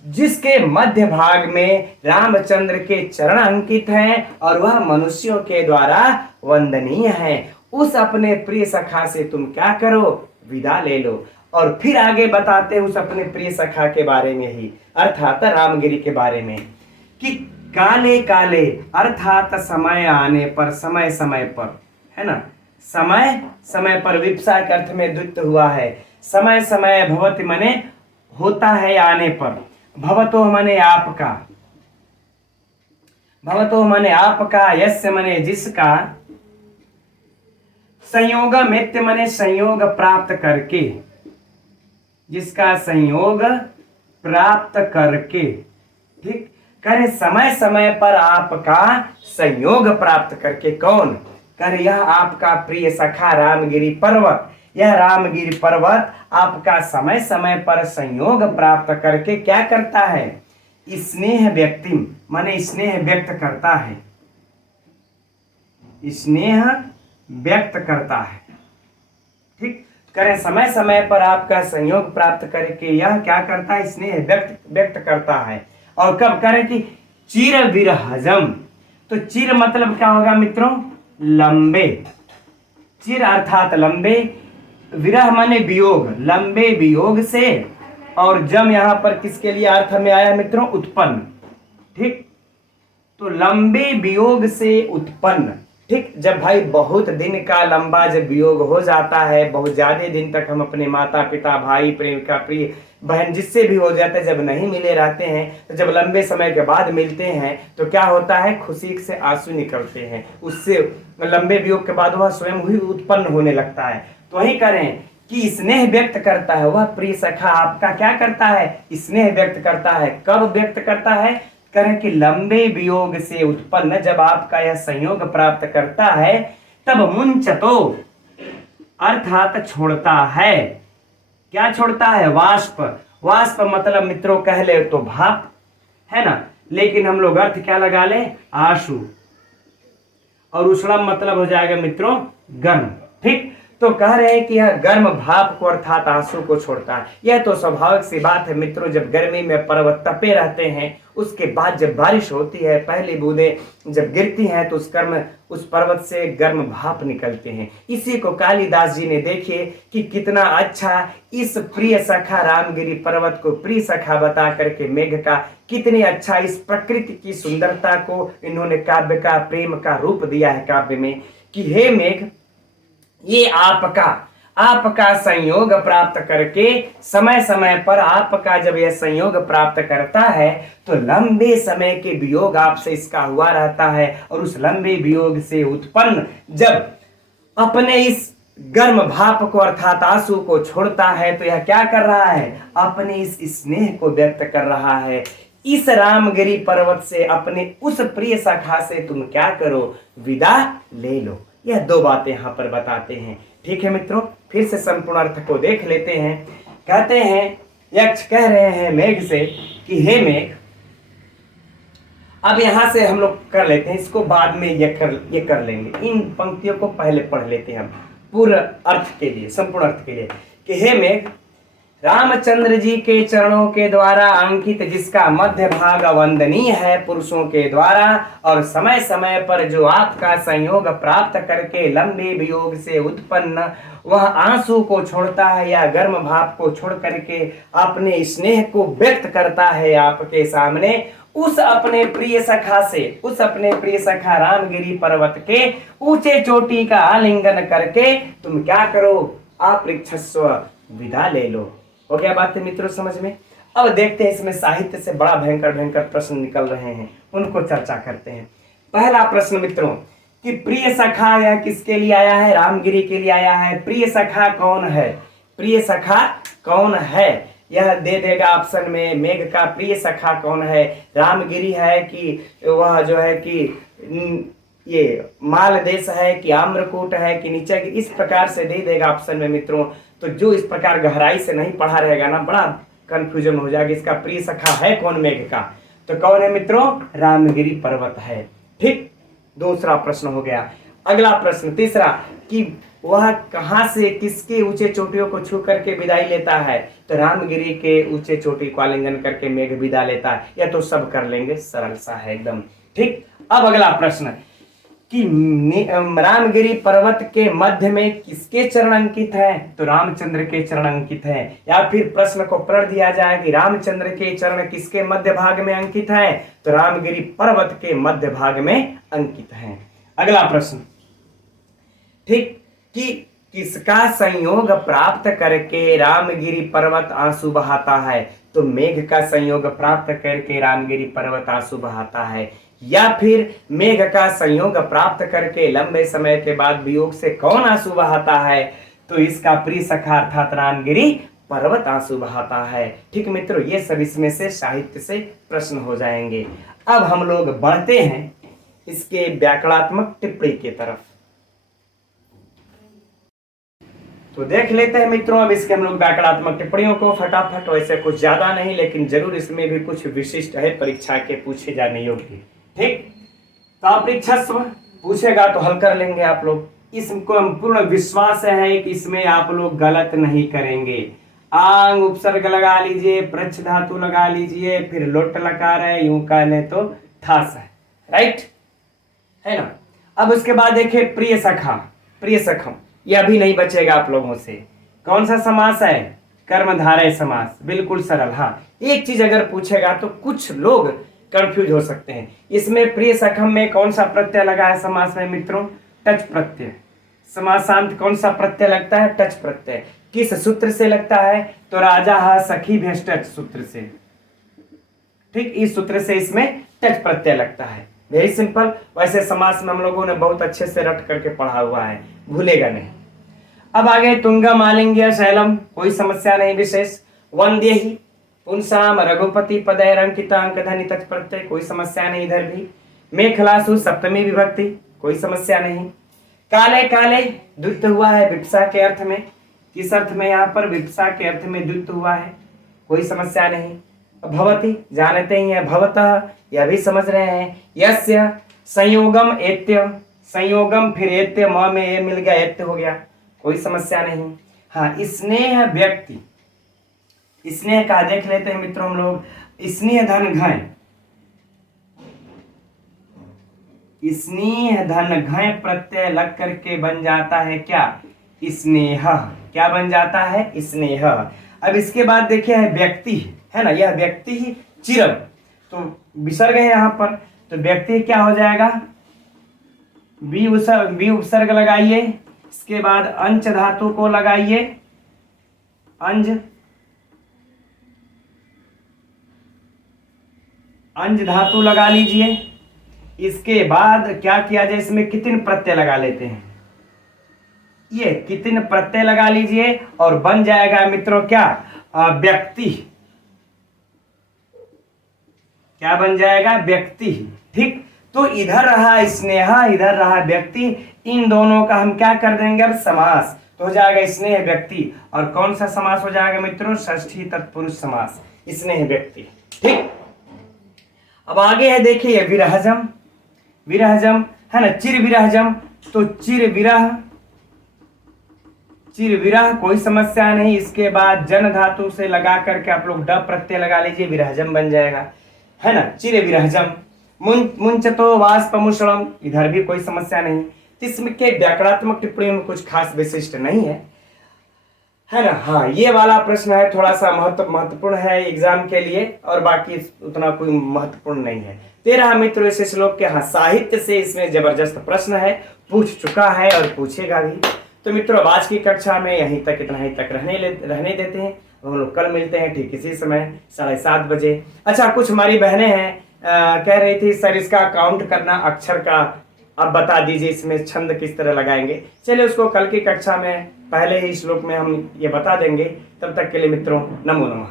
जिसके मध्य भाग में रामचंद्र के चरण अंकित हैं और वह मनुष्यों के द्वारा वंदनीय है। उस अपने प्रिय सखा से तुम क्या करो? विदा ले लो। और फिर आगे बताते उस अपने प्रिय सखा के बारे में ही, अर्थात रामगिरी के बारे में, कि काले काले अर्थात समय आने पर, समय समय पर, है ना, समय समय पर। विप्सा के अर्थ में द्वित्व हुआ है। समय समय भवति माने होता है आने पर, भवतो माने आपका, भवतो माने आपका, यस्य माने जिसका, संयोग मित्य माने संयोग प्राप्त करके, जिसका संयोग प्राप्त करके, ठीक। करे समय समय पर आपका संयोग प्राप्त करके, कौन करे? यह आपका प्रिय सखा रामगिरी पर्वत। यह रामगिरी पर्वत आपका समय समय पर संयोग प्राप्त करके क्या करता है? स्नेह व्यक्ति माने स्नेह व्यक्त करता है, स्नेह व्यक्त करता है, ठीक। करें समय समय पर आपका संयोग प्राप्त करके यह क्या करता है? स्नेह व्यक्त करता है। और कब करें कि चिर विरहजम, तो चिर मतलब क्या होगा मित्रों? लंबे, चिर अर्थात लंबे, विरह माने वियोग, लंबे वियोग से, और जम यहां पर किसके लिए अर्थ में आया मित्रों? उत्पन्न, ठीक। तो लंबे वियोग से उत्पन्न, ठीक। जब भाई बहुत दिन का लंबा जब वियोग हो जाता है, बहुत ज्यादा दिन तक हम अपने माता पिता भाई प्रेमिका प्रिय बहन जिससे भी हो जाते हैं, जब नहीं मिले रहते हैं, तो जब लंबे समय के बाद मिलते हैं तो क्या होता है? खुशी से आंसू निकलते हैं, उससे लंबे वियोग के बाद वह स्वयं ही उत्पन्न होने लगता है। तो वही करें कि स्नेह व्यक्त करता है, वह प्रिय सखा आपका क्या करता है? स्नेह व्यक्त करता है। कब व्यक्त करता है? करें कि लंबे वियोग से उत्पन्न जब आपका यह संयोग प्राप्त करता है, तब मुंचतो अर्थात छोड़ता है। क्या छोड़ता है? वाष्प। वाष्प मतलब मित्रों कह ले तो भाप, है ना, लेकिन हम लोग अर्थ क्या लगा ले? आंसू। और उष्णम मतलब हो जाएगा मित्रों गर्म, ठीक। तो कह रहे हैं कि यह गर्म भाप को अर्थात आंसू को छोड़ता है। यह तो स्वाभाविक सी बात है मित्रों, जब गर्मी में पर्वत तपे रहते हैं, उसके बाद जब बारिश होती है, पहली बूंदें जब गिरती हैं तो उस पर्वत से गर्म भाप निकलते हैं। इसी को कालिदास जी ने देखिए कि कितना अच्छा इस प्रिय सखा रामगिरी पर्वत को प्रिय सखा बता करके मेघ का कितने अच्छा इस प्रकृति की सुंदरता को इन्होंने काव्य का प्रेम का रूप दिया है काव्य में, कि हे मेघ, ये आपका संयोग प्राप्त करके समय समय पर आपका जब यह संयोग प्राप्त करता है तो लंबे समय के वियोग आपसे इसका हुआ रहता है, और उस लंबे वियोग से उत्पन्न जब अपने इस गर्म भाप को अर्थात आंसू को छोड़ता है, तो यह क्या कर रहा है? अपने इस स्नेह को व्यक्त कर रहा है। इस रामगिरी पर्वत से अपने उस प्रिय सखा से तुम क्या करो? विदा ले लो। यह दो बातें यहां पर बताते हैं, ठीक है मित्रों। फिर से संपूर्ण अर्थ को देख लेते हैं। कहते हैं, यक्ष कह रहे हैं मेघ से कि हे मेघ, अब यहां से हम लोग कर लेते हैं, इसको बाद में ये कर लेंगे। इन पंक्तियों को पहले पढ़ लेते हैं हम पूर्ण अर्थ के लिए, संपूर्ण अर्थ के लिए, कि हे मेघ, रामचंद्र जी के चरणों के द्वारा अंकित जिसका मध्य भाग वंदनीय है पुरुषों के द्वारा, और समय समय पर जो आपका संयोग प्राप्त करके लंबे वियोग से उत्पन्न वह आंसू को छोड़ता है या गर्म भाप को छोड़ करके अपने स्नेह को व्यक्त करता है आपके सामने, उस अपने प्रिय सखा रामगिरी पर्वत के ऊंचे चोटी का आलिंगन करके तुम क्या करो? अपृक्षस्व, विदा ले लो। हो गया बात है मित्रों समझ में? अब देखते हैं इसमें साहित्य से बड़ा भयंकर प्रश्न निकल रहे हैं, उनको चर्चा करते हैं। पहला प्रश्न मित्रों कि प्रिय सखा यह किसके लिए आया है? रामगिरी के लिए आया है। प्रिय सखा कौन है? प्रिय सखा कौन है? यह दे देगा ऑप्शन में। मेघ का प्रिय सखा कौन है? रामगिरी है कि वह जो है कि ये माल देश है कि आम्रकूट है कि नीचे, इस प्रकार से दे देगा ऑप्शन में मित्रों। तो जो इस प्रकार गहराई से नहीं पढ़ा रहेगा ना, बड़ा कंफ्यूजन हो जाएगा इसका प्रिय सखा है कौन मेघ का। तो कौन है मित्रों? रामगिरी पर्वत है, ठीक। दूसरा प्रश्न हो गया। अगला प्रश्न तीसरा कि वह कहां से किसके ऊंचे चोटियों को छू करके विदाई लेता है? तो रामगिरी के ऊंचे चोटी को आलिंगन करके मेघ विदा लेता है। यह तो सब कर लेंगे, सरल सा है एकदम, ठीक। अब अगला प्रश्न कि रामगिरी पर्वत के मध्य में किसके चरण अंकित है? तो रामचंद्र के चरण अंकित है। या फिर प्रश्न को पलट दिया जाए कि रामचंद्र के चरण किसके मध्य भाग में अंकित है? तो रामगिरी पर्वत के मध्य भाग में अंकित है। अगला प्रश्न, ठीक, कि किसका संयोग प्राप्त करके रामगिरी पर्वत आंसू बहाता है? तो मेघ का संयोग प्राप्त करके रामगिरी पर्वत आंसू बहाता है। या फिर मेघ का संयोग प्राप्त करके लंबे समय के बाद वियोग से कौन आंसू बहाता है? तो इसका प्रिय सखा अर्थात रामगिरी पर्वत आंसू बहाता है। ठीक मित्रों, ये सब इसमें से साहित्य से प्रश्न हो जाएंगे। अब हम लोग बढ़ते हैं इसके व्याकरणात्मक टिप्पणी की तरफ। तो देख लेते हैं मित्रों अब इसके हम लोग व्याकरणात्मक टिप्पणियों को फटाफट। वैसे कुछ ज्यादा नहीं, लेकिन जरूर इसमें भी कुछ विशिष्ट है, परीक्षा के पूछे जाने योग्य। ठीक, तो आप परीक्षा पूछेगा तो हल कर लेंगे आप लोग। इसको हम पूर्ण विश्वास है कि इसमें आप लोग गलत नहीं करेंगे। आंग उपसर्ग लगा लीजिए, प्रच्छ धातु लगा लीजिए, फिर लोट लकार है, यूं कह ले तो ठास है। राइट है ना। अब उसके बाद देखिए प्रिय सखा, प्रिय सखम, यह भी नहीं बचेगा आप लोगों से। कौन सा समास है? कर्मधारय समास, बिल्कुल सरल। हाँ, एक चीज अगर पूछेगा तो कुछ लोग कंफ्यूज हो सकते हैं। इसमें प्रिय सखम में कौन सा प्रत्यय लगा है समास में मित्रों? टच प्रत्यय। समासांत कौन सा प्रत्यय लगता है? टच प्रत्यय। किस सूत्र से लगता है? तो राजा हा सखी भेष्टच सूत्र से। ठीक, इस सूत्र से इसमें टच प्रत्यय लगता है। Very simple. वैसे समास में हम लोगों ने बहुत अच्छे से रट करके पढ़ा हुआ है, भूलेगा नहीं। अब आगे तुंगम आलिंग्य शैलम, कोई समस्या नहीं विशेष। वंद्य ही पुंसाम रघुपति पदय अंकिता अंक धनी तच प्रत्यय, कोई समस्या नहीं इधर भी। मेखलासु सप्तमी विभक्ति, कोई समस्या नहीं। काले काले द्वित्व हुआ है विप्सा के अर्थ में। किस अर्थ में? यहाँ पर विप्सा के अर्थ में द्वित्व हुआ है, कोई समस्या नहीं। भवति जानते ही है, भवतः यह भी समझ रहे हैं। यस्य संयोगम एत्य, संयोगम फिर एत्य, म में ए मिल गया, एत्य हो गया, कोई समस्या नहीं। हाँ, स्नेह व्यक्ति, स्नेह का देख लेते हैं मित्रों हम लोग। स्नेह धन घय, स्नेह धन घय प्रत्यय लग करके बन जाता है क्या? स्नेह। क्या बन जाता है? स्नेह। अब इसके बाद देखिए है व्यक्ति, है ना, यह व्यक्ति ही चिरम, तो विसर्ग है यहाँ पर, तो व्यक्ति क्या हो जाएगा? बी उपसर्ग लगाइए, इसके बाद अंच धातु को लगाइए, अंज धातु लगा लीजिए। इसके बाद क्या किया जाए? इसमें कितिन प्रत्यय लगा लेते हैं, ये कितिन प्रत्यय लगा लीजिए और बन जाएगा मित्रों क्या? व्यक्ति। क्या बन जाएगा? व्यक्ति। ठीक, तो इधर रहा स्नेहा, इधर रहा व्यक्ति, इन दोनों का हम क्या कर देंगे अब? समास। तो हो जाएगा स्नेह व्यक्ति। और कौन सा समास हो जाएगा मित्रों? षष्ठी तत्पुरुष समास, स्नेह व्यक्ति। ठीक, अब आगे है देखिए विरहजम, विरहजम है ना, चिर विरहजम, तो चिर विरह, चिर विरह, कोई समस्या नहीं। इसके बाद जन धातु से लगा करके आप लोग ड प्रत्यय लगा लीजिए, विरहजम बन जाएगा, है ना, चिर विरहजम। मुंचतो वाष्पमुषणम, इधर भी कोई समस्या नहीं। इसमें के व्याकरणात्मक टिप्पणी में कुछ खास विशिष्ट नहीं है ना। हाँ, ये वाला प्रश्न है थोड़ा सा महत्वपूर्ण है एग्जाम के लिए, और बाकी उतना कोई महत्वपूर्ण नहीं है। 13 मित्रों इस श्लोक के, हाँ, साहित्य से इसमें जबरदस्त प्रश्न है, पूछ चुका है और पूछेगा भी। तो मित्रों आज की कक्षा में यहीं तक, इतना ही तक रहने देते हैं। हम लोग कल मिलते हैं ठीक इसी समय 7:30 बजे। अच्छा, कुछ हमारी बहनें हैं कह रही थी सर इसका काउंट करना अक्षर का, अब बता दीजिए इसमें छंद किस तरह लगाएंगे। चलिए उसको कल की कक्षा में पहले ही श्लोक में हम ये बता देंगे। तब तक के लिए मित्रों नमो नमः।